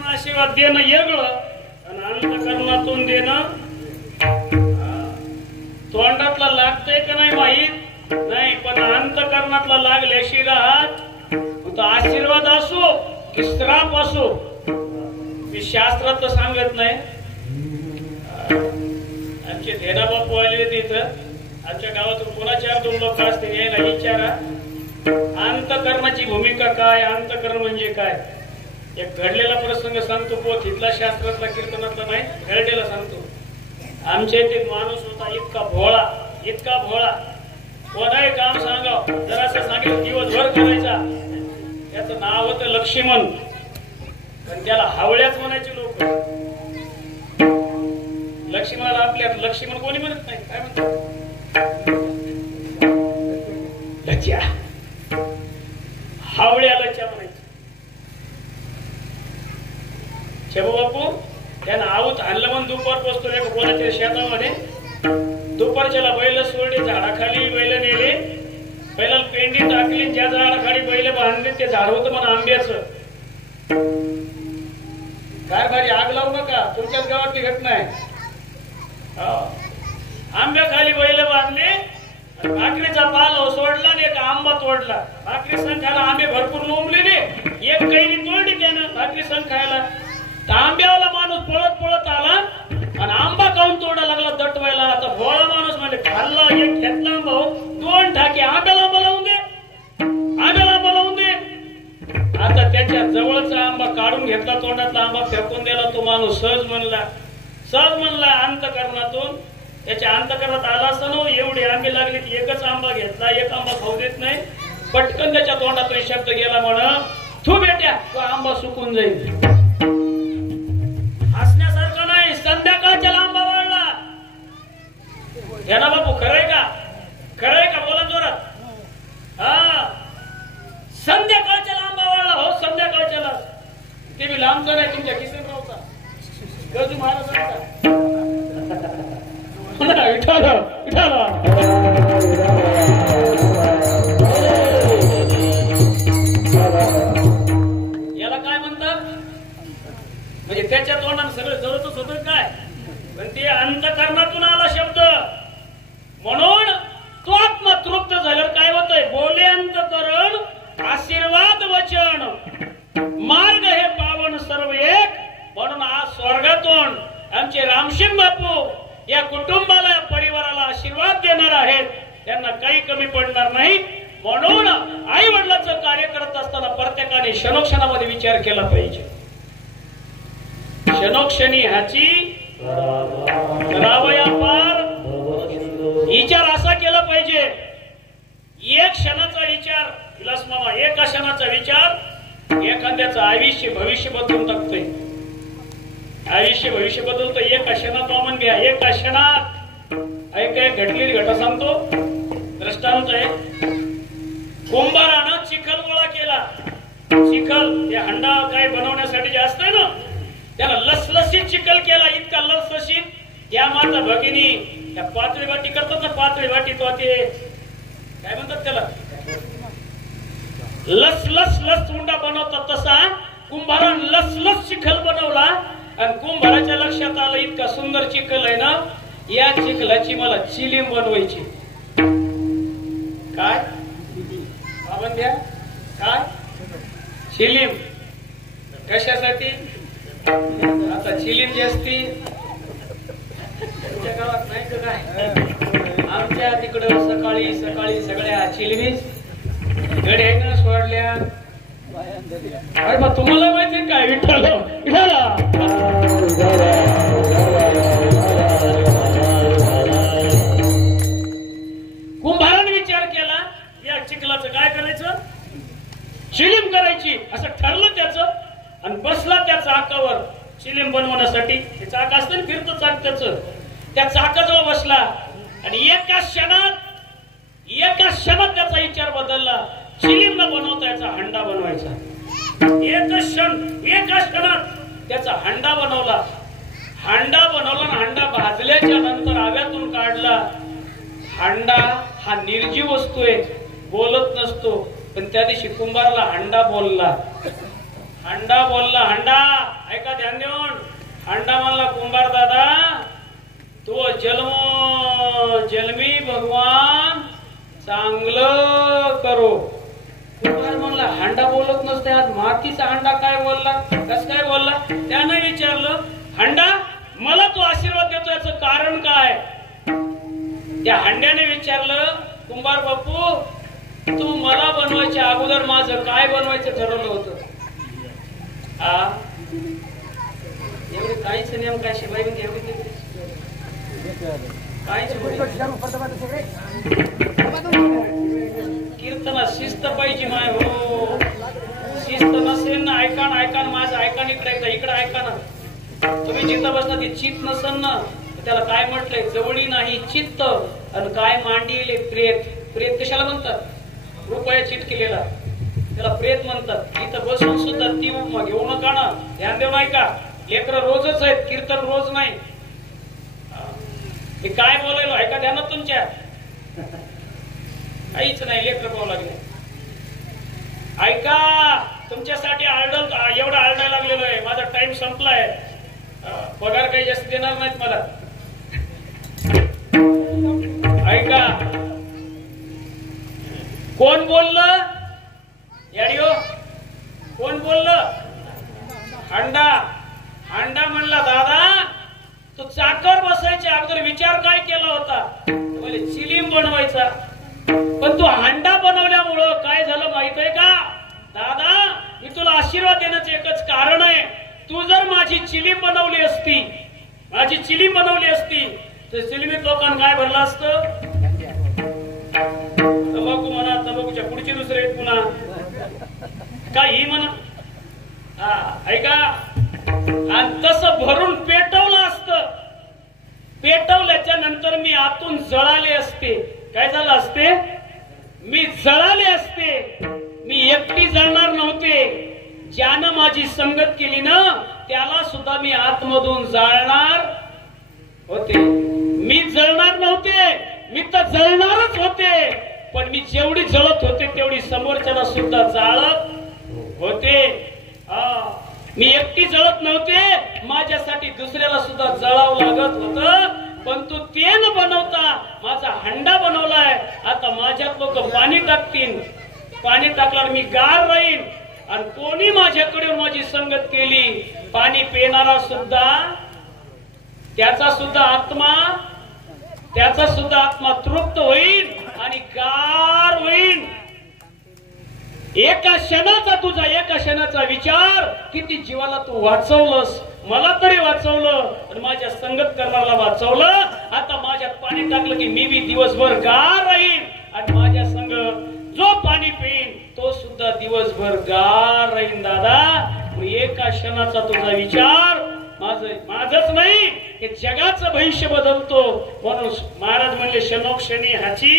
बाहेरून आशीर्वाद देणं वेगळं आणि अंतःकरणातून देणं तोंडातला लागतंय का नाही माहीत नाही, पण अंतःकरणातला लागल्याशिवाय तो आशीर्वाद असो की श्राप असो मी शास्त्रात सांगत नाही. आमचे धेना बापू आले तिथं, आमच्या गावातून कोणा 4-2 लोक असतील यायला विचारा अंतःकरणाची भूमिका काय, अंतःकरण म्हणजे काय. एक घडलेला प्रसंग सांगतो, पोथ इथला शास्त्रातला कीर्तनातला नाही, घडलेला सांगतो. आमच्या इथे माणूस होता इतका भोळा, इतका भोळा, कोणाही काम सांगाव जरा असं सांगितलं दिवसभर करायचा. त्याचं नाव होतं लक्ष्मण, पण त्याला हावळ्याच म्हणायचे लोक. लक्ष्मणाला आपल्या लक्ष्मण कोणी म्हणत नाही, काय म्हणतात लच्या, हावळ्या लच्या म्हणायचे. शेबू बापू त्यानं आवत आणलं म्हणून दुपार पोचतो एका कोणाच्या शेतामध्ये. दुपारच्याला बैल सोडले, झाडाखाली बैल नेले, बैलाला पेंडी टाकली, ज्या झाडाखाली बैल बांधले ते झाड होतं म्हणा आंब्याचं. काय भारी आग लावू नका, तुमच्याच गावातली घटना आहे. आंब्याखाली बैल बांधले, भाकरीचा पाल सोडला आणि एक आंबा तोडला. भाकरी सण खायला आंबे भरपूर लोंबलेले, एक कैरी तोडली त्यानं भाकरी सण खायला. आंब्यावाला माणूस पळत पळत आला आणि आंबा काऊन तोडा लागला दटवायला. आता भोळा माणूस म्हणजे खाल्ला, एक घेतला भाऊ, 2 ठाके आंब्याला आंबा लावून दे, आंब्याला आंबा लावून दे. आता त्याच्या जवळचा आंबा काढून घेतला, तोंडातला आंबा फेकून दिला. तो माणूस सहज म्हणला अंतःकरणातून, त्याच्या अंतःकरणात आला असं एवढे आंबे लागले की एकच आंबा घेतला, एक आंबा खाऊ देत नाही. पटकन त्याच्या तोंडातून शब्द गेला म्हणा, तू बेट्या तो आंबा सुकून जाईल. हसण्यासारखं नाही, संध्याकाळच्या आंबा वाढला. ध्याना बापू खरंय का, खरंय का बोला जोरात. हा संध्याकाळच्या आंबा वाढला, हो संध्याकाळच्याला. ते बी लांब तर नाही, तुमच्या किसनरावचा गजू महाराजांचा. विठाला विठाला याला काय म्हणतात म्हणजे त्याच्या तोंडाने सगळं जवळच होतं काय, पण ते अंतःकरणातून आला शब्द. म्हणून तो आत्मा तृप्त झाल्यावर काय होतंय, बोले अंतःकरण आशीर्वाद वचन मार्ग हे पावन सर्व एक. म्हणून आज स्वर्गातून आमचे रामसिंग बापू या कुटुंबाला, या परिवाराला आशीर्वाद देणार आहेत. त्यांना काही कमी पडणार नाही. म्हणून आई वडिलांचं कार्य करत असताना प्रत्येकाने क्षणोक्षणामध्ये विचार केला पाहिजे. क्षणोक्षणी ह्याची करावया पार विचार असा केला पाहिजे. एक क्षणाचा विचार, विलास मामा, एका क्षणाचा विचार एखाद्याचं आयुष्य भविष्य बदलून टाकतोय. आयुष्य भविष्य बदलतो एका क्षणात. मामन घ्या, एका क्षणात. एक घडलेली घटना सांगतो, दृष्टांत आहे. कुंभारानं चिखल गोळा केला. चिखल ते हंडा काय बनवण्यासाठी जे असतंय ना, त्याला लसलसीत चिखल केला. इतका लसलसीत त्या माता भगिनी त्या पातळी वाटी करतात ना, पातळी वाटी तो ते काय म्हणतात त्याला, लसलस लस उंडा बनवतात तसा कुंभारानं लसलस चिखल बनवला. आणि कुंभाराच्या लक्षात आलं इतका सुंदर चिखल आहे ना, या चिखलाची मला चिलीम बनवायची. काय आपण द्या काय चिलीम कशासाठी. आता चिलीम जी असती तुमच्या गावात नाही का काय, आमच्या तिकडं सकाळी सकाळी सगळ्या चिलमीच गड्या सोडल्या. अरे मग तुम्हाला माहिती काय, विठ्ठल कुंभाराने विचार केला या चिखलाचं काय करायचं, चिलीम करायची असं ठरलं त्याचं. आणि बसला त्या चाकावर चिलीम बनवण्यासाठी. ते चाक असतं ना, फिरतं चाक त्याचं, त्या चाकाजवळ बसला आणि एका क्षणात त्याचा विचार बदलला. चिलीम न बनवता याचा हंडा बनवायचा. एका क्षणात त्याचा हंडा बनवला. हंडा भाजल्याच्या नंतर आव्यातून काढला. हंडा हा निर्जीव वस्तू आहे, बोलत नसतो. पण त्या दिवशी कुंभारला हंडा बोलला. हंडा बोलला. हंडा ऐका ध्यान देऊन. हंडा म्हणला कुंभार दादा तो जन्मी भगवान चांगलं करो. कुंभार म्हणला हंडा बोलत नसते आज मातीचा हंडा काय बोलला कस काय बोलला. त्यानं विचारलं हंडा मला तो आशीर्वाद देतो याचं कारण काय. त्या हंड्याने विचारलं कुंभार बापू तू मला बनवायच्या अगोदर माझं काय बनवायचं ठरवलं होतं. एवढे काहीच नियम काय शिवाय काहीच कीर्तना शिस्त पाहिजे माय हो. शिस्त नसेल ना ऐका माझं ऐका इकडे ऐका ना. तुम्ही जिथं बसला ते चित्त नसेल ना त्याला काय म्हटलंय जवळी नाही चित्त आणि काय मांडीले प्रेत. प्रेत कशाला म्हणतात रुपया चिट केलेला त्याला प्रेत म्हणतात. इथं बसून सुद्धा ती उपमा घेऊ नका ना. ध्यान देऊ नाही का. लेकर रोजच आहेत कीर्तन रोज नाही. मी काय बोलायलो ऐका ध्यानात तुमच्या काहीच नाही लेकर पाहू लागले. ऐका तुमच्यासाठी एवढा आरडायला लागलेलो आहे. माझा टाइम संपलाय. पगार काही जास्त देणार नाहीत मला. ऐका कोण बोललं याडिओ कोण बोललं. हंडा. हंडा म्हणला दादा तू चाकर बसायच्या अगोदर विचार काय केला होता. चिलीम बनवायचा पण तू हंडा बनवल्यामुळं काय झालं माहित आहे का दादा. मी तुला आशीर्वाद देण्याचं एकच कारण आहे. तू जर माझी चिलीम बनवली असती तर चिलीमीत लोकांना काय भरलं असतं. तंबाखू म्हणा तंबाखूच्या पुढचे दुसरे पुन्हा काही म्हणा ऐका. आणि तसं भरून पेटवलं असतं. पेटवल्याच्या नंतर मी आतून जळाले असते. काय झालं असते मी जळाले असते. मी एकटी जळणार नव्हते. ज्यानं माझी संगत केली ना त्याला सुद्धा मी आतमधून जाळणार होते. मी जळणार नव्हते मी तर जळणारच होते. पण मी जेवढी जळत होते तेवढी समोरच्याला सुद्धा जाळत होते. मी एकटी जळत नव्हते माझ्यासाठी दुसऱ्याला सुद्धा जळावं लागत होतं. पण तू ते न बनवता माझा हंडा बनवलाय. आता माझ्यात लोक पाणी टाकतील. पाणी टाकल्यावर मी गार राहीन आणि कोणी माझ्याकडे माझी संगत केली पाणी पिणारा सुद्धा त्याचा सुद्धा आत्मा तृप्त होईल आणि गार होईल. एका क्षणाचा विचार किती जीवाला तू वाचवलंस. मला तरी वाचवलं आणि माझ्या संगत करणाऱ्याला वाचवलं. आता माझ्यात पाणी टाकलं की मी बी दिवसभर गार राहील आणि माझ्या संग जो पाणी पिईन तो सुद्धा दिवसभर गार राहील. दादा एका क्षणाचा तुझा विचार माझच नाही हे जगाचं भविष्य बदलतो. म्हणून महाराज म्हणले क्षणोक्षणी हाची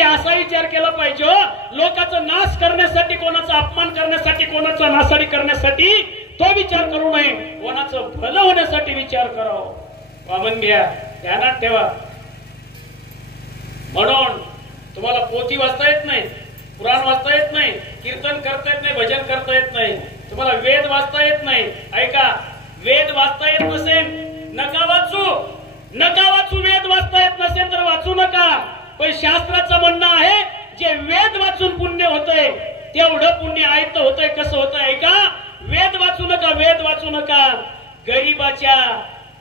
असा विचार केला पाहिजे. लोकांचा नाश करण्यासाठी कोणाचा अपमान करण्यासाठी कोणाचा नासाडी करण्यासाठी तो विचार करू नये. कोणाचं भलं होण्यासाठी विचार करावं. वामन घ्या ध्यानात ठेवा. म्हणून तुम्हाला पोथी वाचता येत नाही पुराण वाचता येत नाही कीर्तन करता येत नाही भजन करता येत नाही तुम्हाला वेद वाचता येत नाही. ऐका वेद वाचता येत नसेल नका वाचू. वेद वाचता येत नसेल तर वाचू नका. पण शास्त्राचं म्हणणं आहे जे वेद वाचून पुण्य होतंय तेवढं पुण्य आयत होतंय. कसं होतंय ऐका. वेद वाचू नका. गरीबाच्या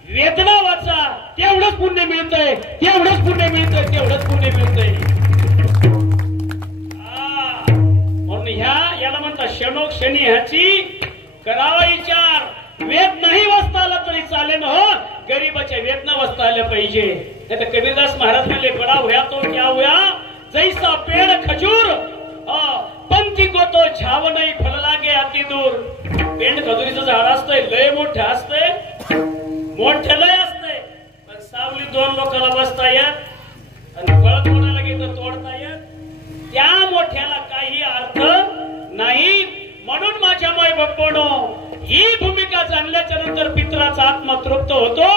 वेदना वाचा तेवढंच पुण्य मिळतंय. म्हणून याला म्हणतात क्षणोक्षणी ह्याची करावा विचार. वेद नाही वाचता आला तरी चालेल हो गरीबाच्या वेदना वाचता आल्या पाहिजे. नाही तर कबीरदास महाराज म्हणले बडा हुआ तो क्या हुआ जैसा पेड़ खजूर पंथी को तो झाव नाही फल लागे अति दूर. पेंड खजुरीचं झाड असतंय लय मोठं असतंय लय असतंय पण सावली दोन लोकांना बसता येत आणि फळ तोडायला गेलं तोडता येत. त्या मोठ्याला काही अर्थ नाही. म्हणून माझ्या माय बाप्पानो ही भूमिका जाणल्याच्या नंतर पितराचा आत्मा तृप्त होतो.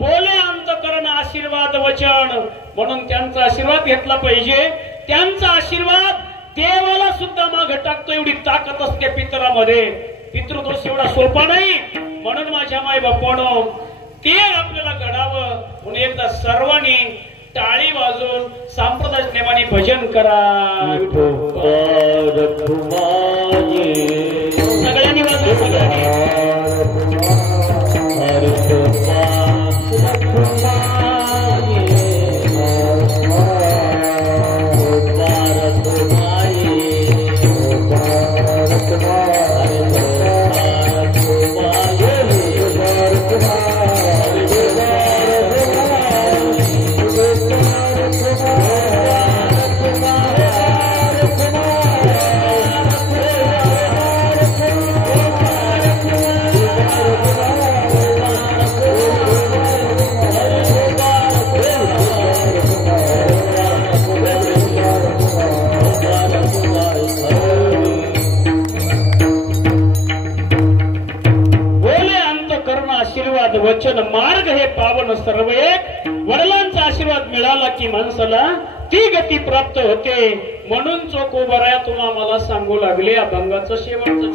बोले अंतकरण आशीर्वाद वचन. म्हणून त्यांचा आशीर्वाद घेतला पाहिजे. त्यांचा आशीर्वाद देवाला सुद्धा माग टाकतो एवढी ताकद असते पितरामध्ये. पितृदोष एवढा सोपा नाही. म्हणून माझ्या माय बापानो ते आपल्याला घडावं म्हणून एकदा सर्वांनी टाळी वाजवून सांप्रदायिक नेमाने भजन करा. सगळ्यांनी वाजवा, सगळ्यांनी. वचन मार्ग हे पावन सर्व एक. वडिलांचा आशीर्वाद मिळाला की माणसाला ती गती प्राप्त होते. म्हणून चोख उभा राहा तुम्हा मला सांगू लागले अभंगाचं शेवटचं.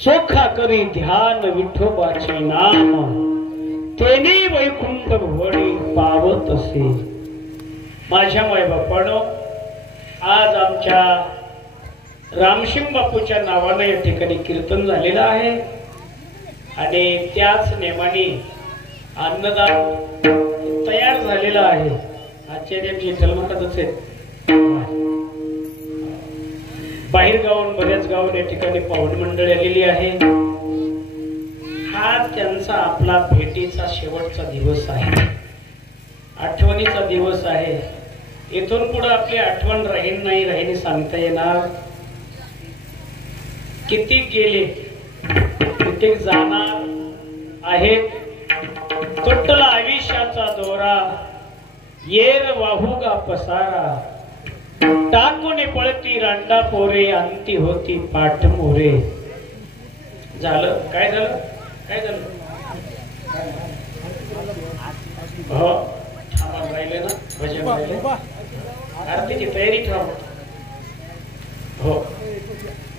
सोखा करी ध्यान विठोबाचे नाम तेने वैकुंठ भवडी पावत असे. माझ्या मायबापानो, आज आमच्या रामशिंग बापूच्या नावानं या ठिकाणी कीर्तन झालेलं आहे आणि त्याच नेमाने अन्नदान तयार झालेलं आहे. आचार्यांची जन्मकथाच आहे. बाहेर गावून बऱ्याच गावून या ठिकाणी पाहुणे मंडळी आलेली आहे. हा त्यांचा आपला भेटीचा शेवटचा दिवस आहे, आठवणीचा दिवस आहे. इथून पुढे आपली आठवण राहील नाही राहील सांगता येणार. किती गेले किती जाणार आहेत. तुटला आयुष्याचा दोरा, येर वाहुगा पसारा, टाकून पळती रांडा पोरे, अंती होती पाठ मोरे. झालं काय झालं काय झालं हो थांबा राहिले ना भजन राहिले. आरतीची तयारी ठेवा. हो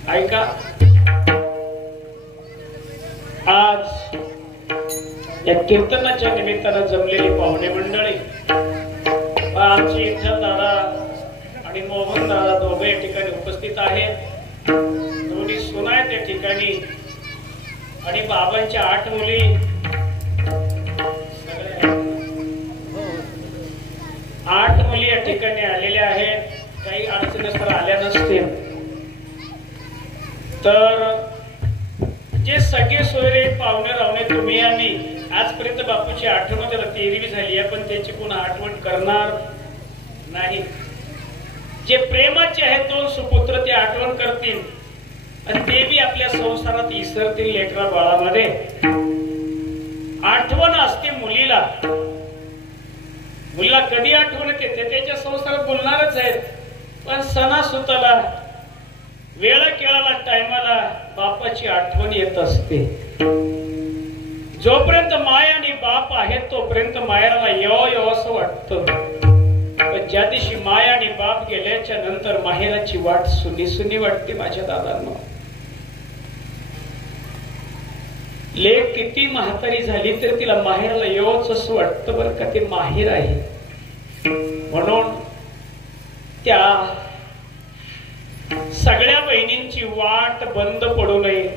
ऐका, आज या कीर्तनाच्या निमित्तानं जमलेली पाहुणे मंडळी, आमची इथं दादा आणि मोहन दादा दोघे या ठिकाणी उपस्थित आहेत. दोन्ही सुना आहेत या ठिकाणी आणि बाबांच्या 8 मुली. 8 मुली या ठिकाणी आलेल्या आहेत. काही अडचणी तर आल्या नसतील तर जे सगळे सोयरे पाहुणे रावणे तुम्ही आम्ही आजपर्यंत बापूची आठवण त्याला 13वी झाली आहे, पण त्याची पुन्हा आठवण करणार नाही. जे प्रेमाचे आहेत 2 सुपुत्र ते आठवण करतील आणि ते बी आपल्या संसारात इसरतील. लेकरा बाळामध्ये आठवण असते मुलीला. मुलीला कधी आठवण येते ते त्याच्या संसारात बोलणारच आहेत, पण सणासुताला वेळा केळाला टायमाला बापाची आठवण येत असते. जोपर्यंत माय आणि बाप आहेत तोपर्यंत मायाला येव असं वाटतं, पण ज्या दिवशी माय आणि बाप गेल्याच्या नंतर माहेराची वाट सुनी सुनी वाटते. माझ्या दादांना लेक किती म्हातारी झाली तर तिला माहेरला येवच असं वाटतं बरं का. ते माहेर आहे म्हणून त्या सगळ्या बहिणींची वाट बंद पडू नये,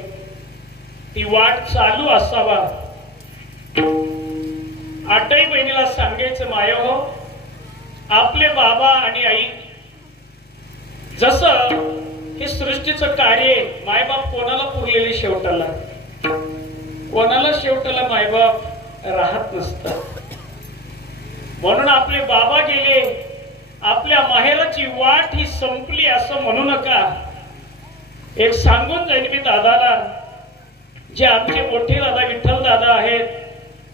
ती वाट चालू असावा. 8ही बहिणीला सांगायचं, माया हो, आपले बाबा आणि आई जसं हे सृष्टीचं कार्य, मायबाप कोणाला पुरलेले शेवटाला, कोणाला शेवटाला मायबाप राहत नसतात. म्हणून आपले बाबा गेले, आपल्या माहेराची वाट ही संपली असं म्हणू नका. एक सांगून जाईल मी दादाला, जे आमचे मोठे दादा विठ्ठल दादा आहेत.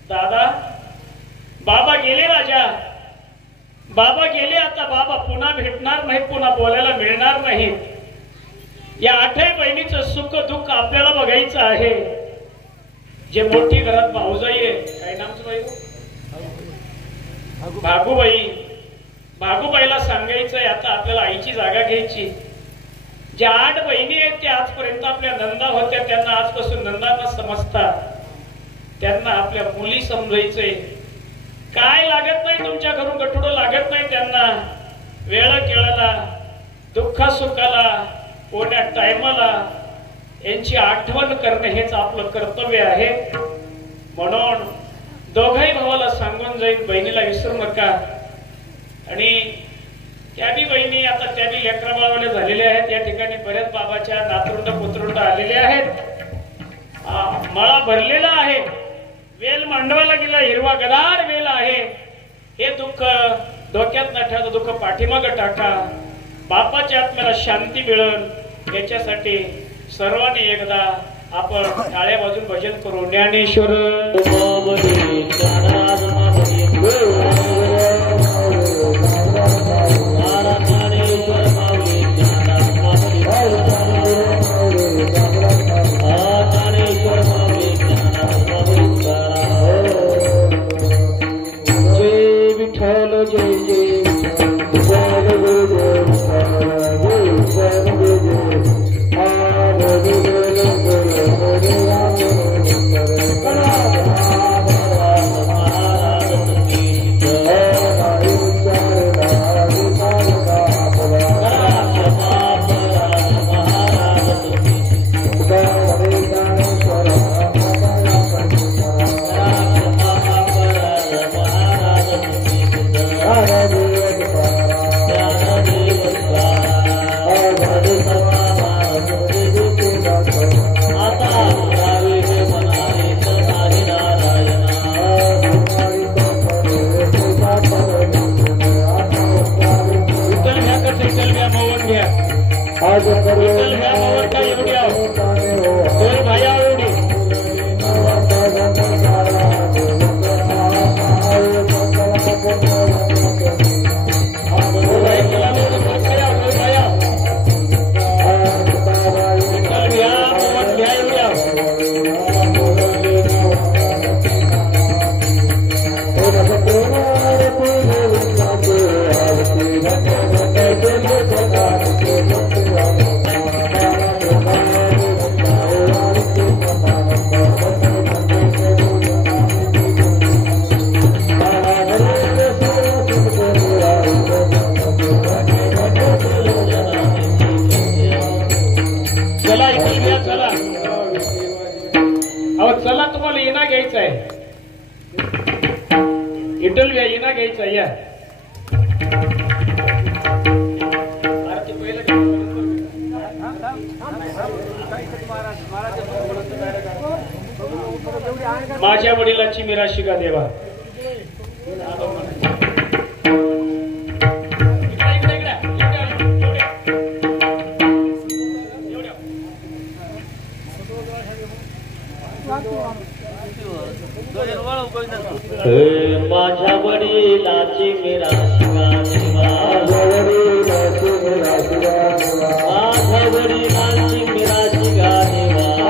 दादा, बाबा गेले राजा, बाबा गेले. आता बाबा पुन्हा भेटणार नाही, पुन्हा बोलायला मिळणार नाही. या 8ही बहिणीचं सुख दुःख आपल्याला बघायचं आहे. जे मोठी घरात भाऊजाई आहे, काय नामचं बाई, भागूबाई, भागूबाईला सांगायचंय आता आपल्याला आईची जागा घ्यायची. ज्या 8 बहिणी आहेत त्या आजपर्यंत आपल्या नंदा होत्या, त्यांना आजपासून नंदांना समजतात. त्यांना आपल्या मुली समजायचंय. काय लागत नाही, तुमच्या घरून गठुडं लागत नाही त्यांना. वेळा केळाला, दुःखा सुखाला, कोण्या टायमाला यांची आठवण करणे हेच आपलं कर्तव्य आहे. म्हणून दोघाही भावाला सांगून जाईल, बहिणीला विसरू नका. आणि त्याबी बहिणी आता त्याबी लेकरा बाळवले झालेले आहेत. या ठिकाणी बऱ्याच बाबाच्या नातरुंड पुत्रुंड आलेले आहेत. मळा भरलेला आहे. वेल मांडवाला गेला, हिरवा गदार वेल आहे. हे दुःख डोक्यात न ठेवता दुःख पाठीमागं टाका. बापाच्या आत्म्याला शांती मिळेल याच्यासाठी सर्वांनी एकदा आपण टाळ्या वाजून भजन करू. ज्ञानेश्वर चला तुम्हाला येणा घ्यायचा आहे. इटल येणा घ्यायचा या माझ्या वडिलांची मिराशी का देवा. माझ्या वडिलांची मिराशी का देवा. माझ्या वडिलांची मिराशी का देवा.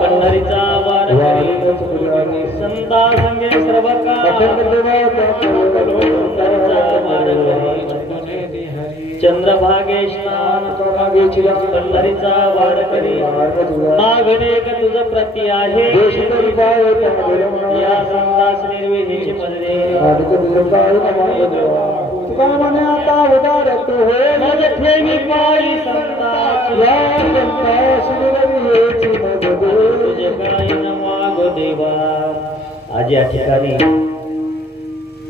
पंढरीचा वारकरी संता संगे सर्व चंद्रभागे स्नान पंढरीचा वारकरी मागणे तुझ प्रती आहे या संतास निर्वेदीची पदरे म्हणे आता उदारत होय मज ठेवी पायी संताची तुझे काही न मागो देवा. आज या ठिकाणी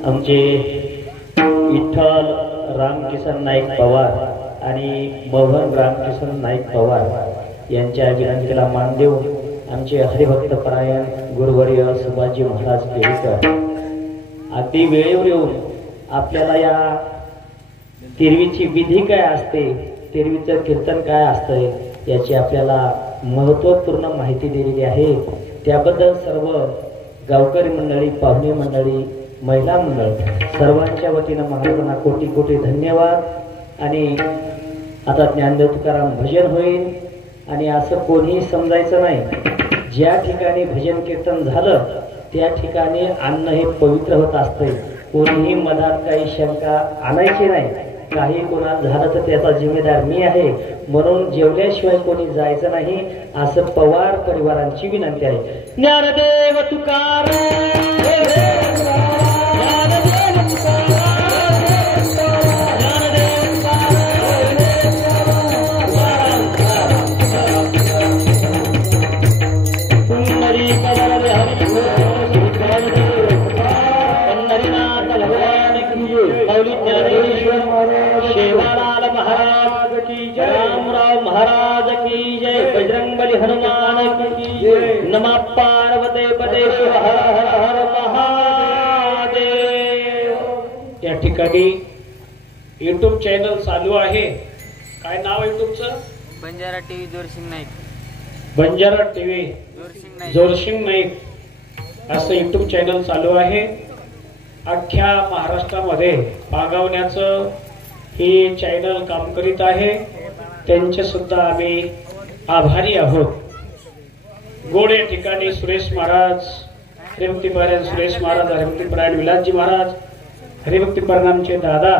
आमचे विठ्ठल रामकिसन नाईक पवार आणि मोहन रामकिसन नाईक पवार यांच्या विनंतीला मान देऊन आमचे हरिभक्त परायण गुरुवर्य सुभाजी महाराज केळकर अगदी वेळेवर येऊन आपल्याला या तेरवीची विधी काय असते, तेरवीचं कीर्तन काय असतंय याची आपल्याला महत्त्वपूर्ण माहिती दिलेली आहे. त्याबद्दल सर्व गावकरी मंडळी, पाहुणे मंडळी, महिला मंडळ सर्वांच्या वतीनं महाराजांना कोटी कोटी धन्यवाद. आणि आता ज्ञानदेव तुकाराम भजन होईल आणि असं कोणीही समजायचं नाही, ज्या ठिकाणी भजन कीर्तन झालं त्या ठिकाणी अन्न हे पवित्र होत असते. कोणीही मनात काही शंका आणायची नाही. काही कोणाला झालं तर त्याचा जिम्मेदार मी आहे, म्हणून जेवल्याशिवाय कोणी जायचं नाही असं पवार परिवारांची विनंती आहे. ज्ञानदेव शेवालाल महाराज की जय, रामराव महाराज की जय, बजरंगबली हनुमान की जय. नमः पार्वती पदे शिव हर हर हर महादेव. या ठिकाणी YouTube चॅनल चालू आहे. काय नाव YouTubeचं? बंजारा टीव्ही जोरसिंग नाईक. बंजारा टीव्ही जोरसिंग नाईक. जोरसिंग नाईक असं YouTube चॅनल चालू आहे. अख्ख्या महाराष्ट्रामध्ये पांगवण्याचं हे चॅनल काम करीत आहे. त्यांचे सुद्धा आम्ही आभारी आहोत. गोड या ठिकाणी सुरेश महाराज, हरिभक्तीपरायण सुरेश महाराज, हरिभक्तीपरायण विलासजी महाराज, हरिभक्तीपरायणांचे दादा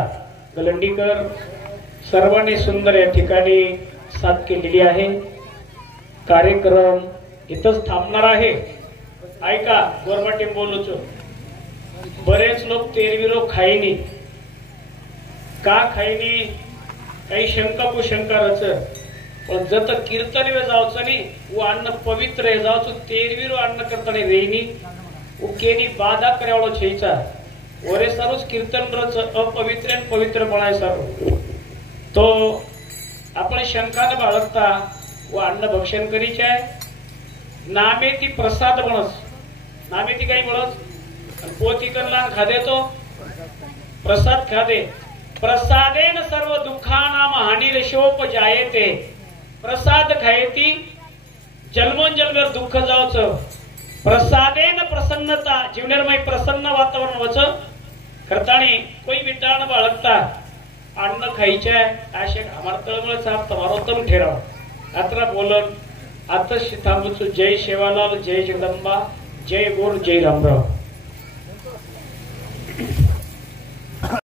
गलंडीकर सर्वांनी सुंदर या ठिकाणी साथ केलेली आहे. कार्यक्रम इथंच थांबणार आहे. ऐका गोरबाटे बोलूच. बरेच लोक तेरविरो खाईनी का खाईनी काही शंका कुशंका रच पण जत कीर्तन वे जावचं नी वो अन्न पवित्र है जावचं तेरविरो अन्न करताना रेनी उकेनी बाधा करावळो छेचा ओरे सारोच कीर्तन रच अपवित्र आणि पवित्र बनाय सारो तो आपण शंका न बाळगता वो अन्न भक्षण करीचे आहे. नामेती प्रसाद बनस, नामेती काही बनस पोती करला खादे तो प्रसाद खादे. प्रसादेन सर्व दुःखानाम हानिरशोप जायते. प्रसाद खायती जन्मोन जन्मेर दुःख जावचं. प्रसादेन प्रसन्नता जीवनेरमय प्रसन्न वातावरण वच करतानी कोई विटाण बाळगता अन्न खायचे आशे हमार तळमळ साप तुम्हारो तम ठेराव अत्रा बोलन आता थांबूचो. जय शेवालाल, जय जगदंबा, जय गोर, जय रामराव.